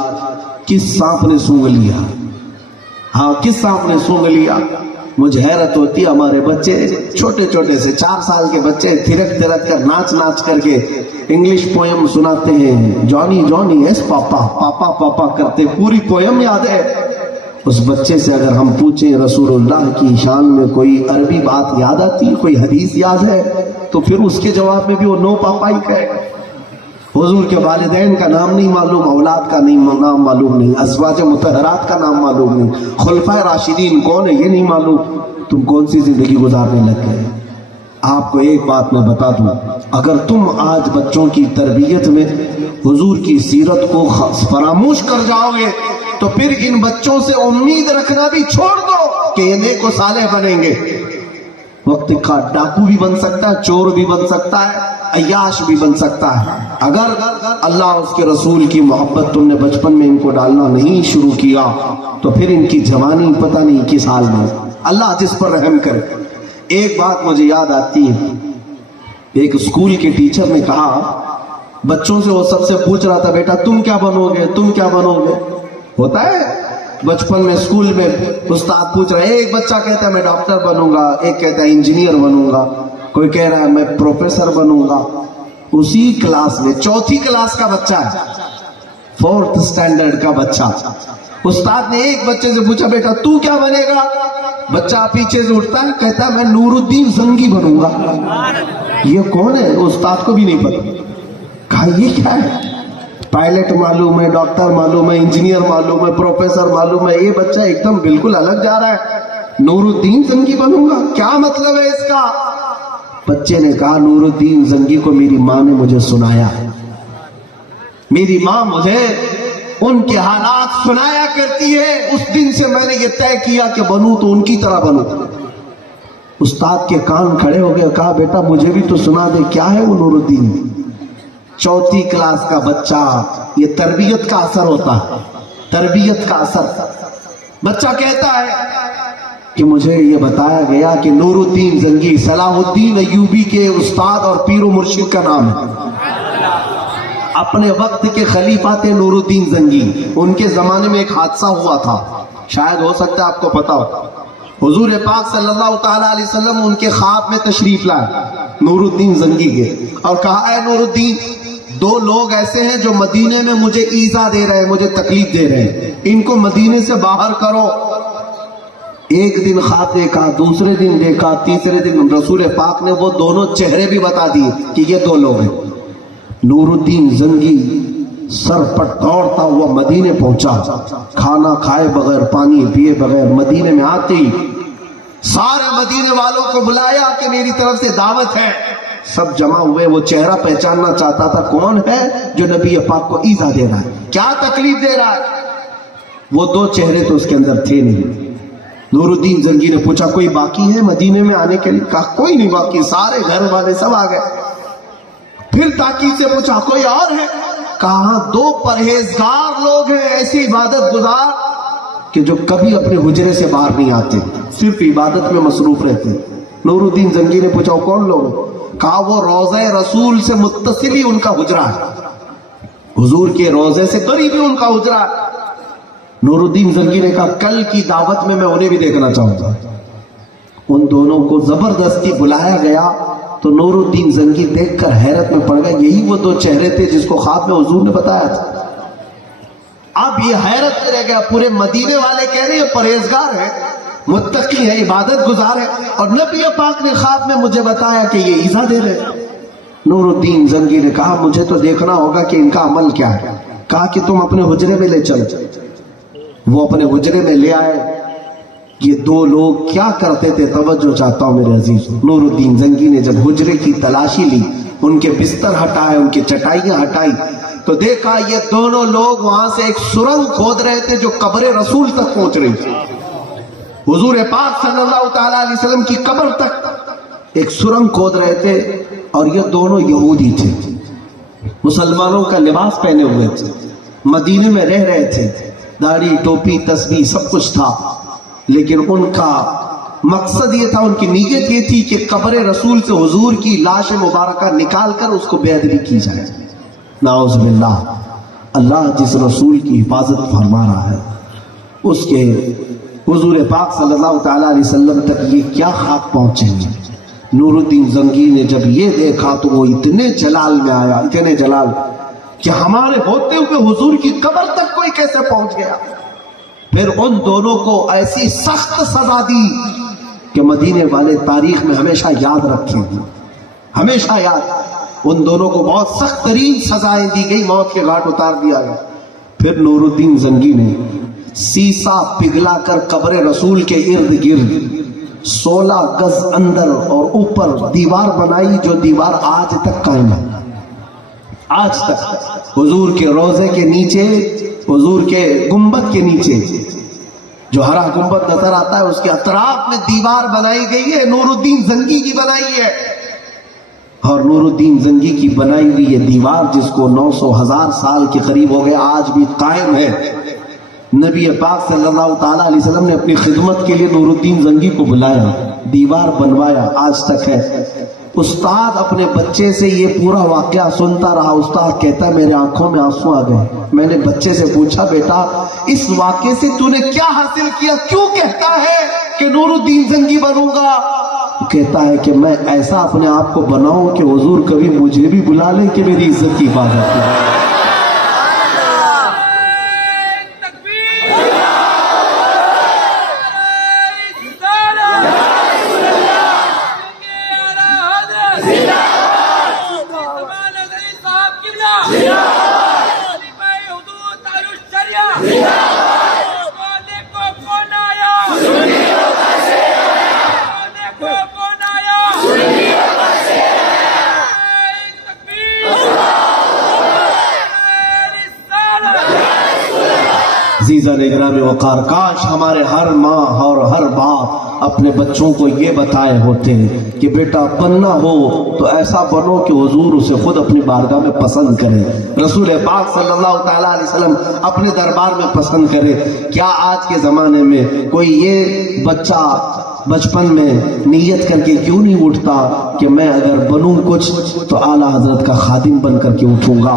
کس سانپ نے سونگھ لیا؟ ہاں, کس سانپ نے سونگھ لیا؟ مجھے حیرت ہوتی ہے, ہمارے بچے چھوٹے چھوٹے سے 4 سال کے بچے تھرک تھرک کر ناچ کر کے انگلش پوئم سناتے ہیں. جانی جانی ایس پاپا پاپا پاپا کرتے, پوری پوئم یاد ہے. اس بچے سے اگر ہم پوچھیں رسول اللہ کی شان میں کوئی عربی بات یاد آتی, کوئی حدیث یاد ہے, تو پھر اس کے جواب میں بھی وہ نو پاپا ہی کہے گا. حضور کے والدین کا نام نہیں معلوم, اولاد کا نام معلوم نہیں, ازواج مطہرات کا نام معلوم نہیں, خلفائے راشدین کون ہے یہ نہیں معلوم. تم کون سی زندگی گزارنے لگ گئے؟ آپ کو ایک بات میں بتا دوں, اگر تم آج بچوں کی تربیت میں حضور کی سیرت کو فراموش کر جاؤ گے تو پھر ان بچوں سے امید رکھنا بھی چھوڑ دو کہ یہ نیک و صالح بنیں گے. وقت کا ڈاکو بھی بن سکتا ہے, چور بھی بن سکتا ہے, عیاش بھی بن سکتا ہے. اگر اللہ اس کے رسول کی محبت تم نے بچپن میں ان کو ڈالنا نہیں شروع کیا تو پھر ان کی جوانی پتہ نہیں کس حال میں. اللہ جس پر رحم کرے. ایک بات مجھے یاد آتی ہے, ایک اسکول کے ٹیچر نے کہا بچوں سے, وہ سب سے پوچھ رہا تھا بیٹا تم کیا بنو گے, تم کیا بنو گے. ہوتا ہے بچپن میں اسکول میں استاد پوچھ رہا ہے, ایک بچہ کہتا ہے میں ڈاکٹر بنوں گا, ایک کہتا ہے انجینئر بنوں گا. کوئی کہہ رہا ہے میں پروفیسر بنوں گا. اسی کلاس میں 4تھی کلاس کا بچہ ہے, 4th اسٹینڈرڈ کا بچہ. استاد نے ایک بچے سے پوچھا بیٹا تو کیا بنے گا؟ بچہ پیچھے سے اٹھتا ہے, کہتا ہے میں نور الدین زنگی بنوں گا. یہ کون ہے؟ استاد کو بھی نہیں پتا. کہا یہ کیا ہے؟ پائلٹ معلوم ہے, ڈاکٹر معلوم ہے, انجینئر معلوم ہے, پروفیسر معلوم ہے, یہ بچہ ایک دم بالکل الگ جا رہا ہے. نور الدین زنگی بنوں گا, کیا مطلب ہے اس کا؟ بچے نے کہا نور الدین زنگی کو میری ماں نے مجھے سنایا, میری ماں مجھے ان کے حالات سنایا کرتی ہے, اس دن سے میں نے یہ طے کیا کہ بنوں تو ان کی طرح بنوں. استاد کے کان کھڑے ہو گئے, کہا بیٹا مجھے بھی تو سنا دے, کیا ہے وہ نور الدین؟ 4تھی کلاس کا بچہ, یہ تربیت کا اثر ہوتا ہے, تربیت کا اثر. بچہ کہتا ہے کہ مجھے یہ بتایا گیا کہ نور الدین زنگی صلاح الدین ایوبی کے استاد اور پیر و مرشد کا نام ہے. اپنے وقت کے خلیفہ تھے نور الدین زنگی. ان کے زمانے میں ایک حادثہ ہوا تھا, شاید ہو سکتا ہے آپ کو پتا ہو. حضور پاک صلی اللہ تعالیٰ علیہ وسلم ان کے خواب میں تشریف لائے نور الدین زنگی کے, اور کہا اے نور الدین, 2 لوگ ایسے ہیں جو مدینے میں مجھے ایذا دے رہے ہیں, مجھے تکلیف دے رہے ہیں, ان کو مدینے سے باہر کرو. ایک دن خواب دیکھا, دوسرے دن دیکھا, تیسرے دن رسول پاک نے وہ دونوں چہرے بھی بتا دیے کہ یہ 2 لوگ ہیں. نور الدین زنگی سر پر دوڑتا ہوا مدینے پہنچا, کھانا کھائے بغیر, پانی پیے بغیر. مدینے میں آتے ہی سارے مدینے والوں کو بلایا کہ میری طرف سے دعوت ہے. سب جمع ہوئے, وہ چہرہ پہچاننا چاہتا تھا کون ہے جو نبی پاک کو ایذا دے رہا ہے, کیا تکلیف دے رہا ہے. وہ 2 چہرے تو اس کے اندر تھے نہیں. نور الدین زنگی نے پوچھا کوئی باقی ہے مدینے میں آنے کے لیے؟ کہا کوئی نہیں باقی, سارے گھر والے سب آ گئے. پھر تاکید سے پوچھا کوئی اور ہے؟ کہا 2 پرہیزگار لوگ ہیں, ایسی عبادت گزار کہ جو کبھی اپنے حجرے سے باہر نہیں آتے, صرف عبادت میں مصروف رہتے. نور الدین زنگی نے پوچھا کون لوگ؟ کہا وہ روضہ رسول سے متصل ہی ان کا حجرہ ہے, حضور کے روضے سے قریب ہی ان کا حجرہ ہے. نور الدین زنگی نے کہا کل کی دعوت میں انہیں بھی دیکھنا چاہوں گا. ان دونوں کو زبردستی بلایا گیا تو نور الدین زنگی دیکھ کر حیرت میں پڑ گئے, یہی وہ 2 چہرے تھے جس کو خواب میں حضور نے بتایا تھا. اب یہ حیرت میں رہ گیا, پورے مدینے والے کہہ رہے ہیں پرہیزگار ہیں, متقی ہیں, عبادت گزار ہیں, اور نبی پاک نے خواب میں مجھے بتایا کہ یہ ایذا دے رہے ہیں. نور الدین زنگی نے کہا مجھے تو دیکھنا ہوگا کہ ان کا عمل کیا ہے. کہا کہ تم اپنے حجرے میں لے چلو. وہ اپنے حجرے میں لے آئے. یہ 2 لوگ کیا کرتے تھے توجہ چاہتا ہوں میرے عزیز. نور الدین زنگی نے جب حجرے کی تلاشی لی, ان کے بستر ہٹائے, ان کی چٹائیاں ہٹائی, تو دیکھا یہ دونوں لوگ وہاں سے ایک سرنگ کھود رہے تھے جو قبر رسول تک پہنچ رہی تھی. حضور پاک صلی اللہ تعالیٰ علیہ وسلم کی قبر تک ایک سرنگ کھود رہے تھے, اور یہ دونوں یہودی تھے, مسلمانوں کا لباس پہنے ہوئے تھے, مدینے میں رہ رہے تھے, داڑھی ٹوپی تسبیح سب کچھ تھا, لیکن ان کا مقصد یہ تھا, ان کی نیت یہ تھی کہ قبر رسول سے حضور کی لاش مبارکہ نکال کر اس کو بے ادبی کی جائے. نعوذ باللہ. اللہ جس رسول کی حفاظت فرما رہا ہے اس کے حضور پاک صلی اللہ تعالیٰ علیہ وسلم تک یہ کیا خاک پہنچیں گے. نور الدین زنگی نے جب یہ دیکھا تو وہ اتنے جلال میں آیا, اتنے جلال کہ ہمارے ہوتے ہوئے حضور کی قبر تک کوئی کیسے پہنچ گیا. پھر ان دونوں کو ایسی سخت سزا دی کہ مدینے والے تاریخ میں ہمیشہ یاد رکھیں گے, ہمیشہ یاد. ان دونوں کو بہت سخت ترین سزائیں دی گئی, موت کے گھاٹ اتار دیا گیا. پھر نور الدین زنگی نے سیسا پگھلا کر قبر رسول کے ارد گرد 16 گز اندر اور اوپر دیوار بنائی, جو دیوار آج تک قائم ہے. آج تک حضور کے روضے کے نیچے, حضور کے گنبد کے نیچے جو ہرا گنبد نظر آتا ہے, اس کے اطراف میں دیوار بنائی گئی ہے, نور الدین زنگی کی بنائی ہے. اور نور الدین زنگی کی بنائی ہوئی یہ دیوار, جس کو 900,000 سال کے قریب ہو گئے, آج بھی قائم ہے. نبی پاک صلی اللہ تعالیٰ علیہ وسلم نے اپنی خدمت کے لیے نور الدین زنگی کو بلایا, دیوار بنوایا, آج تک ہے. استاد اپنے بچے سے یہ پورا واقعہ سنتا رہا. استاد کہتا ہے میرے آنکھوں میں آنسو آ گئے. میں نے بچے سے پوچھا بیٹا اس واقعے سے تو نے کیا حاصل کیا, کیوں کہتا ہے کہ نور الدین زنگی بنوں گا؟ کہتا ہے کہ میں ایسا اپنے آپ کو بناؤں کہ حضور کبھی مجھے بھی بلا لے کہ میری عزت کی حفاظت کرے۔ عزیزان اکرام وقار، کاش ہمارے ہر ماں اور ہر باپ اپنے بچوں کو یہ بتائے ہوتے کہ بیٹا بننا ہو تو ایسا بنو کہ حضور اسے خود اپنی بارگاہ میں پسند کرے، رسول پاک صلی اللہ تعالیٰ علیہ وسلم اپنے دربار میں پسند کرے۔ کیا آج کے زمانے میں کوئی یہ بچہ بچپن میں نیت کر کے کیوں نہیں اٹھتا کہ میں اگر بنوں کچھ تو اعلیٰ حضرت کا خادم بن کر کے اٹھوں گا،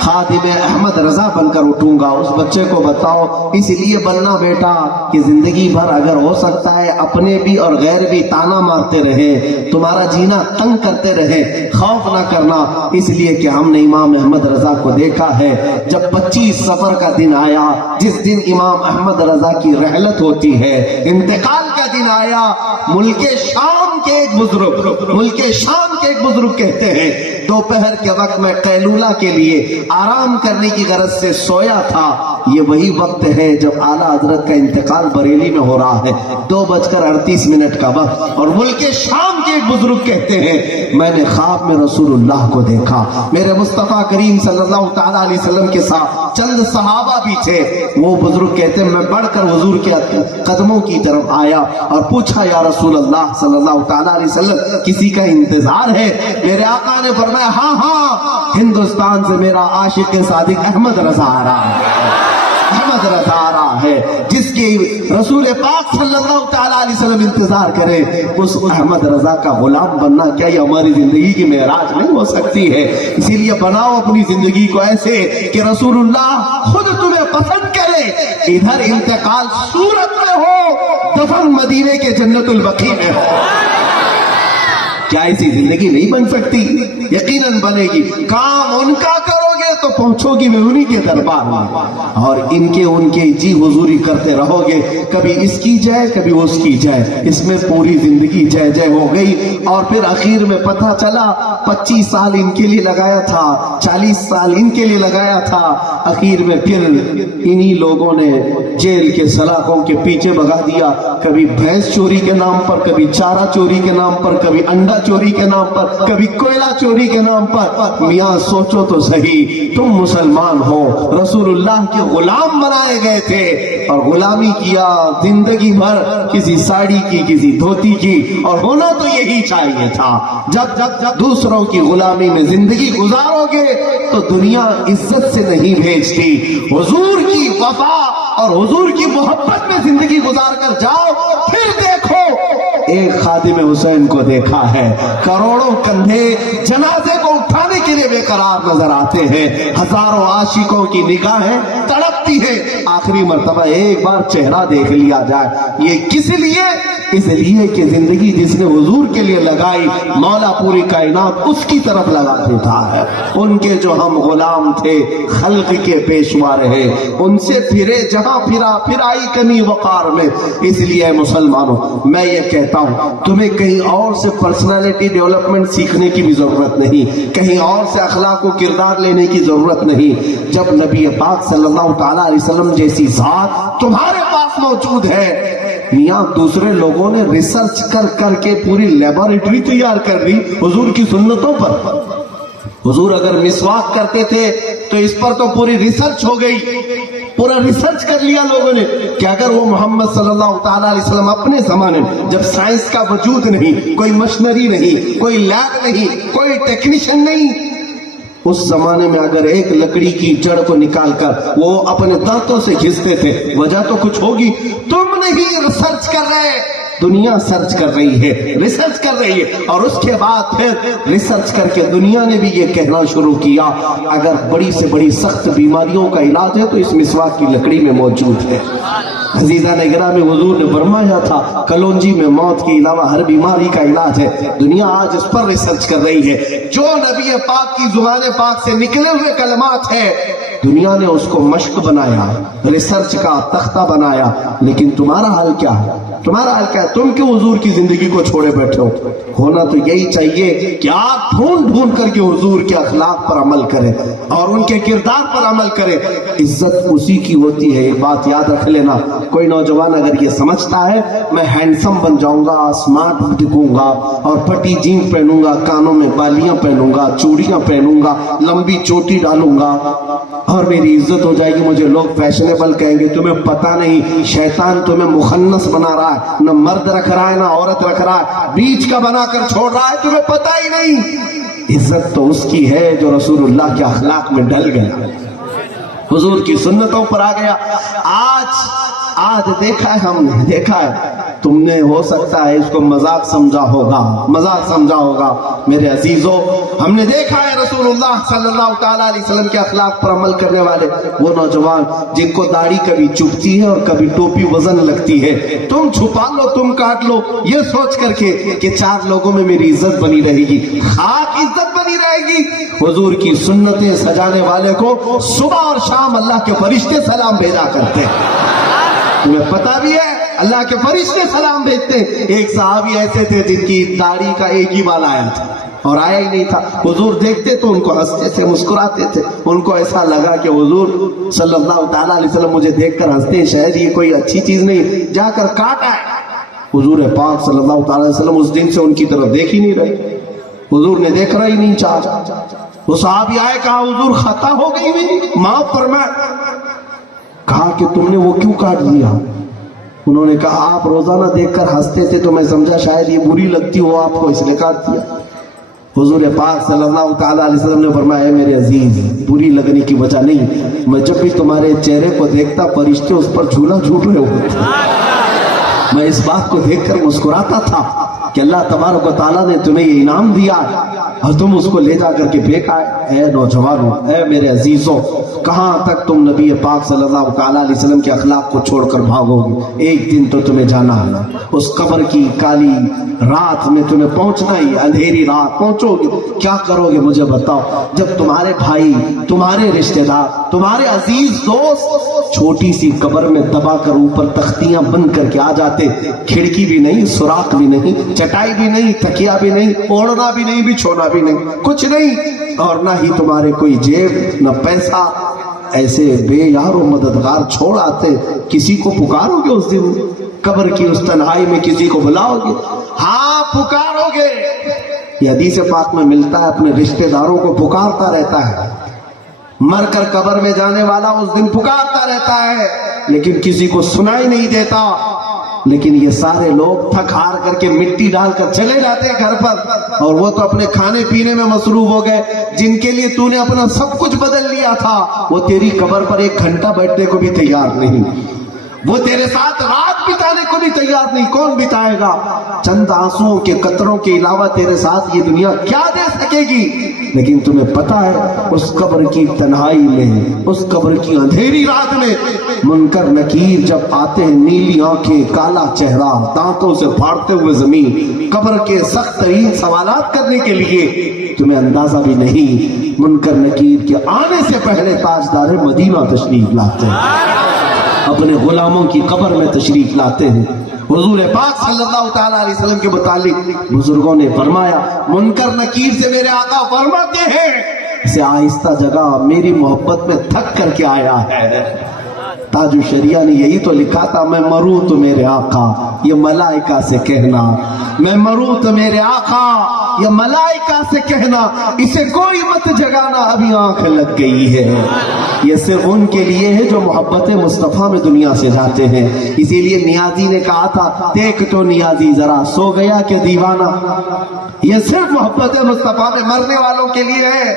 خادم احمد رضا بن کر اٹھوں گا؟ اس بچے کو بتاؤ اس لیے بننا بیٹا کہ زندگی بھر اگر ہو سکتا ہے اپنے بھی اور غیر بھی تانا مارتے رہیں، تمہارا جینا تنگ کرتے رہیں، خوف نہ کرنا، اس لیے کہ ہم نے امام احمد رضا کو دیکھا ہے جب 25 صفر کا دن آیا، جس دن امام احمد رضا کی رحلت ہوتی ہے، انتقال کا دن آیا، ملک شام کے ایک بزرگ کہتے ہیں دوپہر کے وقت میں قیلولہ کے لیے آرام کرنے کی غرض سے سویا تھا، یہ وہی وقت ہے جب اعلیٰ حضرت کا انتقال بریلی میں ہو رہا ہے، 2:38 کا وقت، اور ملک شام کے ایک بزرگ کہتے ہیں میں نے خواب میں رسول اللہ کو دیکھا، میرے مصطفیٰ کریم صلی اللہ تعالیٰ علیہ وسلم کے ساتھ چند صحابہ بھی تھے، وہ بزرگ کہتے ہیں میں بڑھ کر حضور کے قدموں کی طرف آیا اور پوچھا یا رسول اللہ صلی اللہ تعالیٰ علیہ وسلم کسی کا انتظار ہے؟ میرے آقا نے فرمایا ہاں ہندوستان سے میرا عاشق صادق احمد رضا آ رہا ہے، احمد رضا آ رہا ہے، جس کی رسول پاک صلی اللہ تعالیٰ علیہ وسلم انتظار کرے، اس احمد رضا کا غلام بننا کیا یہ ہماری زندگی کی معراج نہیں ہو سکتی ہے؟ اسی لیے بناؤ اپنی زندگی کو ایسے کہ رسول اللہ خود تمہیں پسند کرے، ادھر انتقال صورت میں ہو، دفن مدینے کے جنت البقیع میں ہو۔ کیا ایسی زندگی نہیں بن سکتی؟ یقیناً بنے گی۔ کام ان کا کرو گے تو پہنچو گی میں انہی کے دربار میں، اور ان کے جی حضوری کرتے رہو گے، کبھی اس کی جائے کبھی اس کی جائے، اس میں پوری زندگی جے جے ہو گئی، اور پھر اخیر میں پتہ چلا 25 سال ان کے لیے لگایا تھا، 40 سال ان کے لیے لگایا تھا، اخیر میں پھر انہی لوگوں نے جیل کے سلاخوں کے پیچھے بھگا دیا، کبھی بھینس چوری کے نام پر، کبھی چارہ چوری کے نام پر، کبھی انڈا چوری کے نام پر، کبھی کوئلہ چوری کے نام پر۔ میاں سوچو تو صحیح، تم مسلمان ہو، رسول اللہ کے غلام بنائے گئے تھے اور غلامی کیا زندگی بھر، کسی ساڑی کی کسی دھوتی کی، اور ہونا تو یہی چاہیے تھا۔ جب دوسروں کی غلامی میں زندگی گزارو گے تو دنیا عزت سے نہیں بھیجتی، حضور کی وفا اور حضور کی محبت میں زندگی گزار کر جاؤ، پھر دیکھو ایک خادم حسین کو دیکھا ہے، کروڑوں کندھے جنازے کو اٹھانے کے لیے بے قرار نظر آتے ہیں، ہزاروں عاشقوں کی نگاہیں تڑپتی ہیں، آخری مرتبہ ایک بار چہرہ دیکھ لیا جائے۔ یہ کس لیے؟ اس لیے کہ زندگی جس نے حضور کے لیے لگائی، مولا پوری کائنات اس کی طرف لگا دیتا ہے۔ ان کے جو ہم غلام تھے، خلق کے پیشوا رہے، ان سے پھرے جہاں پھر آئی کمی وقار میں۔ اس لیے مسلمانوں میں یہ کہتا ہوں تمہیں کہیں اور سے پرسنالٹی ڈیولپمنٹ سیکھنے کی بھی ضرورت نہیں، کہیں اور سے اخلاق و کردار لینے کی ضرورت نہیں۔ جب نبی پاک صلی اللہ تعالیٰ علیہ وسلم جیسی ذات تمہارے پاس موجود ہے، میاں دوسرے لوگوں نے ریسرچ کر کے پوری لیبارٹری تیار کر دی حضور کی سنتوں پر۔ حضور اگر مسواک کرتے تھے تو اس پر تو پوری ریسرچ ہو گئی، پورا ریسرچ کر لیا لوگوں نے کہ اگر وہ محمد صلی اللہ تعالیٰ علیہ وسلم اپنے زمانے میں جب سائنس کا وجود نہیں، کوئی مشنری نہیں، کوئی لیب نہیں، کوئی ٹیکنیشین نہیں، اس زمانے میں اگر ایک لکڑی کی جڑ کو نکال کر وہ اپنے دانتوں سے گھستے تھے، وجہ تو کچھ ہوگی۔ تم نہیں ریسرچ کر رہے، دنیا سرچ کر رہی ہے، ریسرچ کر رہی ہے، اور اس کے بعد پھر ریسرچ کر کے دنیا نے بھی یہ کہنا شروع کیا اگر بڑی سے بڑی سخت بیماریوں کا علاج ہے تو اس مسواک کی لکڑی میں موجود ہے۔ عزیزہ نگراں میں حضور نے فرمایا تھا کلونجی میں موت کے علاوہ ہر بیماری کا علاج ہے۔ دنیا آج اس پر ریسرچ کر رہی ہے۔ جو نبی پاک کی زبان پاک سے نکلے ہوئے کلمات ہیں دنیا نے اس کو مشق بنایا، ریسرچ کا تختہ بنایا، لیکن تمہارا حال کیا ہے؟ تمہارا حال کیا ہے؟ تم کیوں حضور کی زندگی کو چھوڑے بیٹھے ہو؟ ہونا تو یہی چاہیے کہ آپ ڈھونڈ ڈھونڈ کر کے حضور کے اخلاق پر عمل کریں اور ان کے کردار پر عمل کریں۔ عزت اسی کی ہوتی ہے۔ ایک بات یاد رکھ لینا، کوئی نوجوان اگر یہ سمجھتا ہے میں ہینڈسم بن جاؤں گا، اسمارٹ دکھوں گا اور پھٹی جینس پہنوں گا، کانوں میں بالیاں پہنوں گا، چوڑیاں پہنوں گا، لمبی چوٹی ڈالوں گا اور میری عزت ہو جائے گی، مجھے لوگ فیشنیبل کہیں گے، تمہیں پتہ نہیں شیطان تمہیں مخنث بنا رہا ہے، نہ مرد رکھ رہا ہے نہ عورت رکھ رہا ہے، بیچ کا بنا کر چھوڑ رہا ہے، تمہیں پتہ ہی نہیں۔ عزت تو اس کی ہے جو رسول اللہ کے اخلاق میں ڈل گیا، حضور کی سنتوں پر آ گیا۔ آج دیکھا ہے، ہم نے دیکھا ہے، تم نے ہو سکتا ہے اس کو مذاق سمجھا ہوگا، میرے عزیزوں ہم نے دیکھا ہے رسول اللہ صلی اللہ تعالیٰ علیہ وسلم کے اخلاق پر عمل کرنے والے وہ نوجوان جن کو داڑھی کبھی چبھتی ہے اور کبھی ٹوپی وزن لگتی ہے، تم چھپا لو، تم کاٹ لو، یہ سوچ کر کے کہ 4 لوگوں میں میری عزت بنی رہے گی، خاک عزت بنی رہے گی۔ حضور کی سنتیں سجانے والے کو صبح اور شام اللہ کے فرشتے سلام بھیجا کرتے ہیں، تمہیں پتا بھی ہے اللہ کے فرشتے سلام بھیجتے ہیں۔ ایک صحابی ایسے تھے جن کی داڑھی کا ایک ہی بال آیا تھا اور آیا ہی نہیں تھا، حضور دیکھتے تو ان کو ہنستے تھے، مسکراتے تھے، ان کو ایسا لگا کہ حضور صلی اللہ تعالیٰ علیہ وسلم مجھے دیکھ کر ہنستے ہیں، شاید یہ کوئی اچھی چیز نہیں، جا کر کاٹا ہے۔ حضور پاک صلی اللہ تعالیٰ علیہ وسلم اس دن سے ان کی طرف دیکھ ہی نہیں رہے، حضور نے دیکھنا ہی نہیں چاہا۔ وہ صحابی آئے، کہا حضور خطا ہو گئی میری، معاف فرمائے۔ کہا کہ تم نے وہ کیوں کاٹ دیا؟ انہوں نے کہا آپ روزانہ دیکھ کر ہنستے تھے تو میں سمجھا شاید یہ بری لگتی ہو آپ کو، اس لیے کاٹ دیا۔ حضور پاک صلی اللہ تعالیٰ علیہ وسلم نے فرمایا اے میرے عزیز، بری لگنے کی وجہ نہیں، میں جب بھی تمہارے چہرے کو دیکھتا فرشتے اس پر جھولا جھول رہے ہوتے، میں اس بات کو دیکھ کر مسکراتا تھا کہ اللہ تبارک و تعالیٰ نے تمہیں یہ انعام دیا اور تم اس کو لے جا کر کے پھینکا ہے۔ اے نوجوانوں، اے میرے عزیزوں، کہاں تک تم نبی پاک صلی اللہ تعالیٰ علیہ وسلم کے اخلاق کو چھوڑ کر بھاگو گے؟ ایک دن تو تمہیں جانا ہے، اس قبر کی کالی رات میں تمہیں پہنچنا ہی، اندھیری رات پہنچو گے، کیا کرو گے مجھے بتاؤ؟ جب تمہارے بھائی، تمہارے رشتہ دار، تمہارے عزیز دوست چھوٹی سی قبر میں دبا کر اوپر تختیاں بند کر کے آ جاتے، کھڑکی بھی نہیں، سوراخ بھی نہیں، چٹائی بھی نہیں، تکیا بھی نہیں، اوڑھنا بھی نہیں، بچھونا بھی نہیں، کچھ نہیں، اور نہ ہی تمہارے کوئی جیب نہ پیسہ، ایسے بے یار و مددگار چھوڑ آتے، کسی کو پکارو گے اس دن قبر کی اس تنہائی میں؟ کسی کو بلاؤ گے؟ ہاں پکارو گے۔ یہ حدیث پاک میں ملتا ہے، اپنے رشتہ داروں کو پکارتا رہتا ہے، مر کر قبر میں جانے والا اس دن پکارتا رہتا ہے لیکن کسی کو سنائی نہیں دیتا۔ لیکن یہ سارے لوگ تھک ہار کر کے مٹی ڈال کر چلے جاتے ہیں گھر پر، اور وہ تو اپنے کھانے پینے میں مصروف ہو گئے۔ جن کے لیے تو نے اپنا سب کچھ بدل لیا تھا وہ تیری قبر پر 1 گھنٹہ بیٹھنے کو بھی تیار نہیں، وہ تیرے ساتھ رات بتانے کو بھی تیار نہیں۔ کون بتائے گا؟ چند آنسوؤں کے قطروں کے علاوہ تیرے ساتھ یہ دنیا کیا دے سکے گی؟ لیکن تمہیں پتا ہے اس قبر کی تنہائی میں، اس قبر کی اندھیری رات میں منکر نکیر جب آتے ہیں، نیلی آنکھیں، کالا چہرہ، دانتوں سے پھاڑتے ہوئے زمین، قبر کے سخت ترین سوالات کرنے کے لیے، تمہیں اندازہ بھی نہیں منکر نکیر کے آنے سے پہلے تاجدار مدینہ تشریف لاتے ہیں، اپنے غلاموں کی قبر میں تشریف لاتے ہیں۔ حضور پاک صلی اللہ تعالیٰ علیہ وسلم کے متعلق بزرگوں نے فرمایا، منکر نکیر سے میرے آقا فرماتے ہیں اسے آہستہ جگہ میری محبت میں تھک کر کے آیا ہے۔ تاج الشریعہ نے یہی تو لکھا تھا، میں مروں تو میرے آقا یہ ملائکہ سے کہنا، میں مروں تو میرے آقا یہ ملائکہ سے کہنا، اسے کوئی مت جگانا ابھی آنکھ لگ گئی ہے۔ یہ صرف ان کے لیے ہے جو محبت مصطفیٰ میں دنیا سے جاتے ہیں۔ اسی لیے نیازی نے کہا تھا، دیکھ تو نیازی ذرا سو گیا کہ دیوانہ، یہ صرف محبت مصطفیٰ میں مرنے والوں کے لیے ہے۔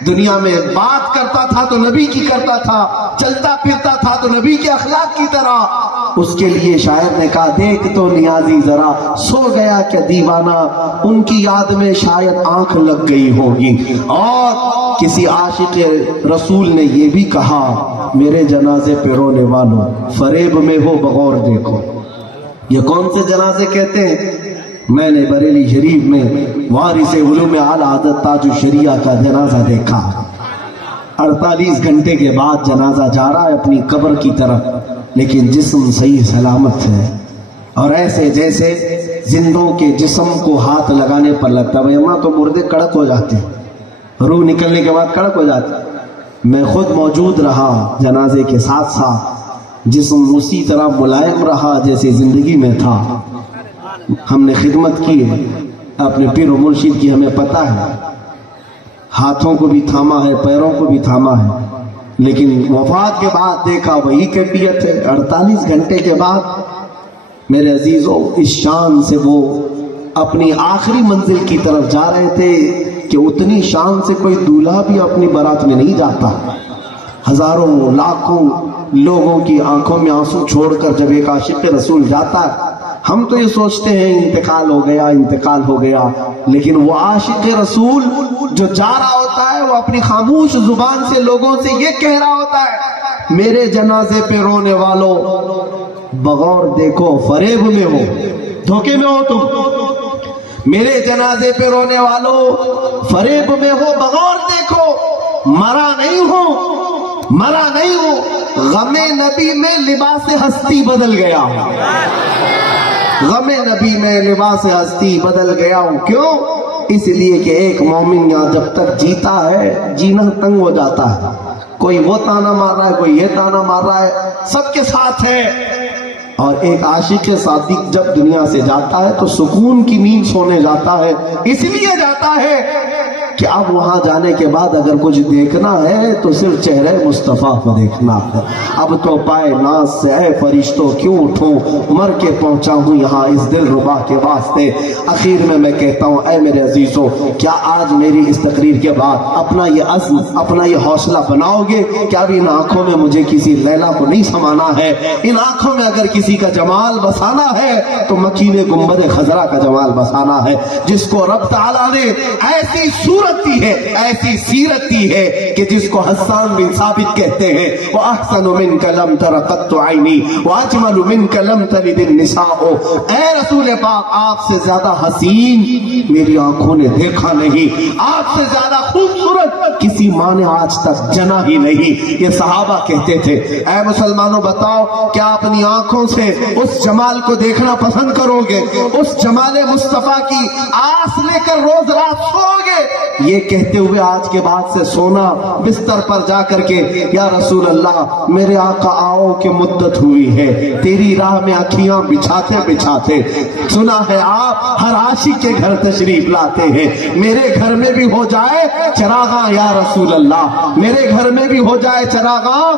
دنیا میں بات کرتا تھا تو نبی کی کرتا تھا، چلتا پھرتا تھا تو نبی کے اخلاق کی طرح۔ اس کے لیے شاعر نے کہا دیکھ تو نیازی ذرا سو گیا کیا دیوانہ، ان کی یاد میں شاید آنکھ لگ گئی ہوگی۔ اور کسی عاشق رسول نے یہ بھی کہا میرے جنازے پہ رونے والوں فریب میں ہو بغور دیکھو۔ یہ کون سے جنازے کہتے ہیں؟ میں نے بریلی شریف میں وارث علوم اعلیٰ حضرت تاج الشریعہ کا جنازہ دیکھا۔ 48 گھنٹے کے بعد جنازہ جا رہا ہے اپنی قبر کی طرف، لیکن جسم صحیح سلامت ہے، اور ایسے جیسے زندوں کے جسم کو ہاتھ لگانے پر لگتا ہے۔ وہاں تو مردے کڑک ہو جاتے ہیں، روح نکلنے کے بعد کڑک ہو جاتے ہیں۔ میں خود موجود رہا جنازے کے ساتھ ساتھ، جسم اسی طرح ملائم رہا جیسے زندگی میں تھا۔ ہم نے خدمت کی ہے اپنے پیر و مرشد کی، ہمیں پتہ ہے، ہاتھوں کو بھی تھاما ہے، پیروں کو بھی تھاما ہے، لیکن وفات کے بعد دیکھا وہی کیفیت ہے۔ 48 گھنٹے کے بعد میرے عزیزوں اس شان سے وہ اپنی آخری منزل کی طرف جا رہے تھے کہ اتنی شان سے کوئی دولہا بھی اپنی بارات میں نہیں جاتا۔ ہزاروں لاکھوں لوگوں کی آنکھوں میں آنسو چھوڑ کر جب ایک عاشق رسول جاتا ہے، ہم تو یہ سوچتے ہیں انتقال ہو گیا، انتقال ہو گیا، لیکن وہ عاشق رسول جو جا رہا ہوتا ہے وہ اپنی خاموش زبان سے لوگوں سے یہ کہہ رہا ہوتا ہے میرے جنازے پہ رونے والوں بغور دیکھو فریب میں ہو، دھوکے میں ہو تم۔ میرے جنازے پہ رونے والوں فریب میں ہو، بغور دیکھو، مرا نہیں ہو، مرا نہیں ہو۔ غم نبی میں لباس ہستی بدل گیا، غم نبی میں لباس ہستی بدل گیا ہوں۔ کیوں؟ اس لیے کہ ایک مومن یہاں جب تک جیتا ہے جینا تنگ ہو جاتا ہے، کوئی وہ تانا مار رہا ہے، کوئی یہ تانا مار رہا ہے، سب کے ساتھ ہے۔ اور ایک عاشق صادق جب دنیا سے جاتا ہے تو سکون کی نیند سونے جاتا ہے، اس لیے جاتا ہے کہ اب وہاں جانے کے بعد اگر کچھ دیکھنا ہے تو صرف چہرے مصطفیٰ کو دیکھنا ہے۔ اب تو پائے ناز سے اے فرشتوں کیوں اٹھوں، مر کے پہنچا ہوں یہاں اس دل ربا کے واسطے۔ اخیر میں کہتا ہوں اے میرے عزیزوں، کیا آج میری اس تقریر کے بعد اپنا یہ عزم، اپنا یہ حوصلہ بناؤ گے کہ اب ان آنکھوں میں مجھے کسی لیلا کو نہیں سمانا ہے، ان آنکھوں میں اگر کسی کا جمال بسانا ہے تو مکین گنبد خضرا کا جمال بسانا ہے، جس کو رب تعالیٰ نے ایسی صورت دی ہے، ایسی سیرت دی ہے کہ جس کو حسان بن ثابت کہتے ہیں وَأَحْسَنُ مِنْكَ لَمْ تَرَ قَطُّ عَيْنِي وَأَجْمَلُ مِنْكَ لَمْ تَلِدِ النِّسَاءُ۔ اے رسول پاک، آپ سے زیادہ حسین میری آنکھوں نے دیکھا نہیں، آپ سے زیادہ خوبصورت کسی ماں نے آج تک جنا ہی نہیں۔ یہ صحابہ کہتے تھے اے مسلمانوں بتاؤ کیا اپنی آنکھوں سے اس جمال کو دیکھنا پسند کرو گے، اس جمال مصطفیٰ کی آس لے کر روز رات سو گے؟ یہ کہتے ہوئے آج کے بعد سے سونا بستر پر جا کر کے یا رسول اللہ میرے آقا آؤ کہ مدت ہوئی ہے، تیری راہ میں اکھیاں بچھاتے بچھاتے، سنا ہے آپ ہر عاشق کے گھر تشریف لاتے ہیں، میرے گھر میں بھی ہو جائے چراغاں یا رسول اللہ، میرے گھر میں بھی ہو جائے چراغاں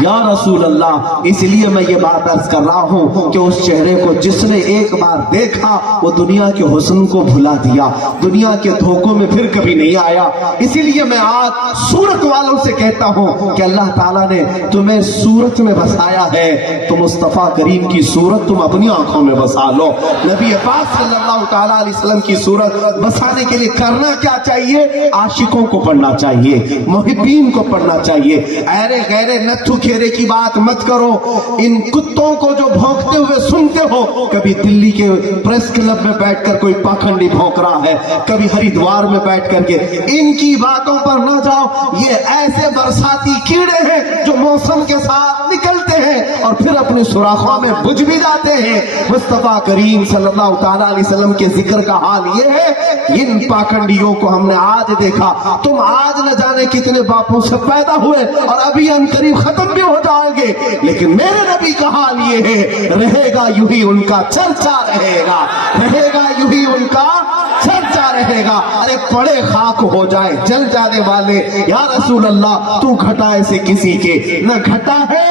یا رسول اللہ۔ اس لیے میں یہ بات عرض کر رہا ہوں کہ اس چہرے کو جس نے ایک بار دیکھا وہ دنیا کے حسن کو بھلا دیا، دنیا کے دھوکوں میں پھر کبھی نہیں آیا۔ اسی لیے میں آج صورت والوں سے کہتا ہوں کہ اللہ تعالیٰ نے تمہیں صورت میں بسایا ہے تو مصطفیٰ کریم کی صورت تم اپنی آنکھوں میں بسا لو۔ نبی پاک صلی اللہ تعالیٰ علیہ وسلم کی صورت بسانے کے لیے کرنا کیا چاہیے؟ عاشقوں کو پڑھنا چاہیے، محبین کو پڑھنا چاہیے۔ ایرے غیرے نتھو کھیرے کی بات مت کرو، ان کتوں کو جو بھونکتے ہوئے سنتے ہو، کبھی دلی کے پریس کلب میں بیٹھ کر کوئی پاکھنڈی بھونک رہا ہے، کبھی ہریدوار میں بیٹھ کر کے، ان کی باتوں پر نہ جاؤ۔ یہ ایسے برساتی کیڑے ہیں جو موسم کے ساتھ نکلتے ہیں اور پھر اپنے سوراخوں میں بجھ بھی جاتے ہیں۔ مصطفیٰ کریم صلی اللہ تعالیٰ علیہ وسلم کے ذکر کا حال یہ ہے، ان پاکھنڈیوں کو ہم نے آج دیکھا، تم آج نہ جانے کتنے باپوں سے پیدا ہوئے اور ابھی ان قریب ختم بھی ہو جائیں گے، لیکن میرے نبی کا حال یہ ہے، رہے گا یوں ہی ان کا چرچا رہے گا، رہے گا یوں ہی ان کا چرچا رہے گا۔ ارے پڑے خاک ہو جائے جل جانے والے، یا رسول اللہ تو گھٹائے سے کسی کے نہ گھٹا ہے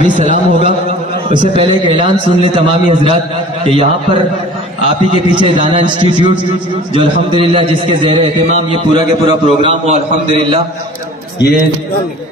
ابھی سلام ہوگا، اس سے پہلے ایک اعلان سن لیں تمامی حضرات کہ یہاں پر آپ ہی کے پیچھے دانا انسٹیٹیوٹ جو الحمدللہ جس کے زیر اہتمام یہ پورا کے پورا پروگرام ہو الحمدللہ، یہ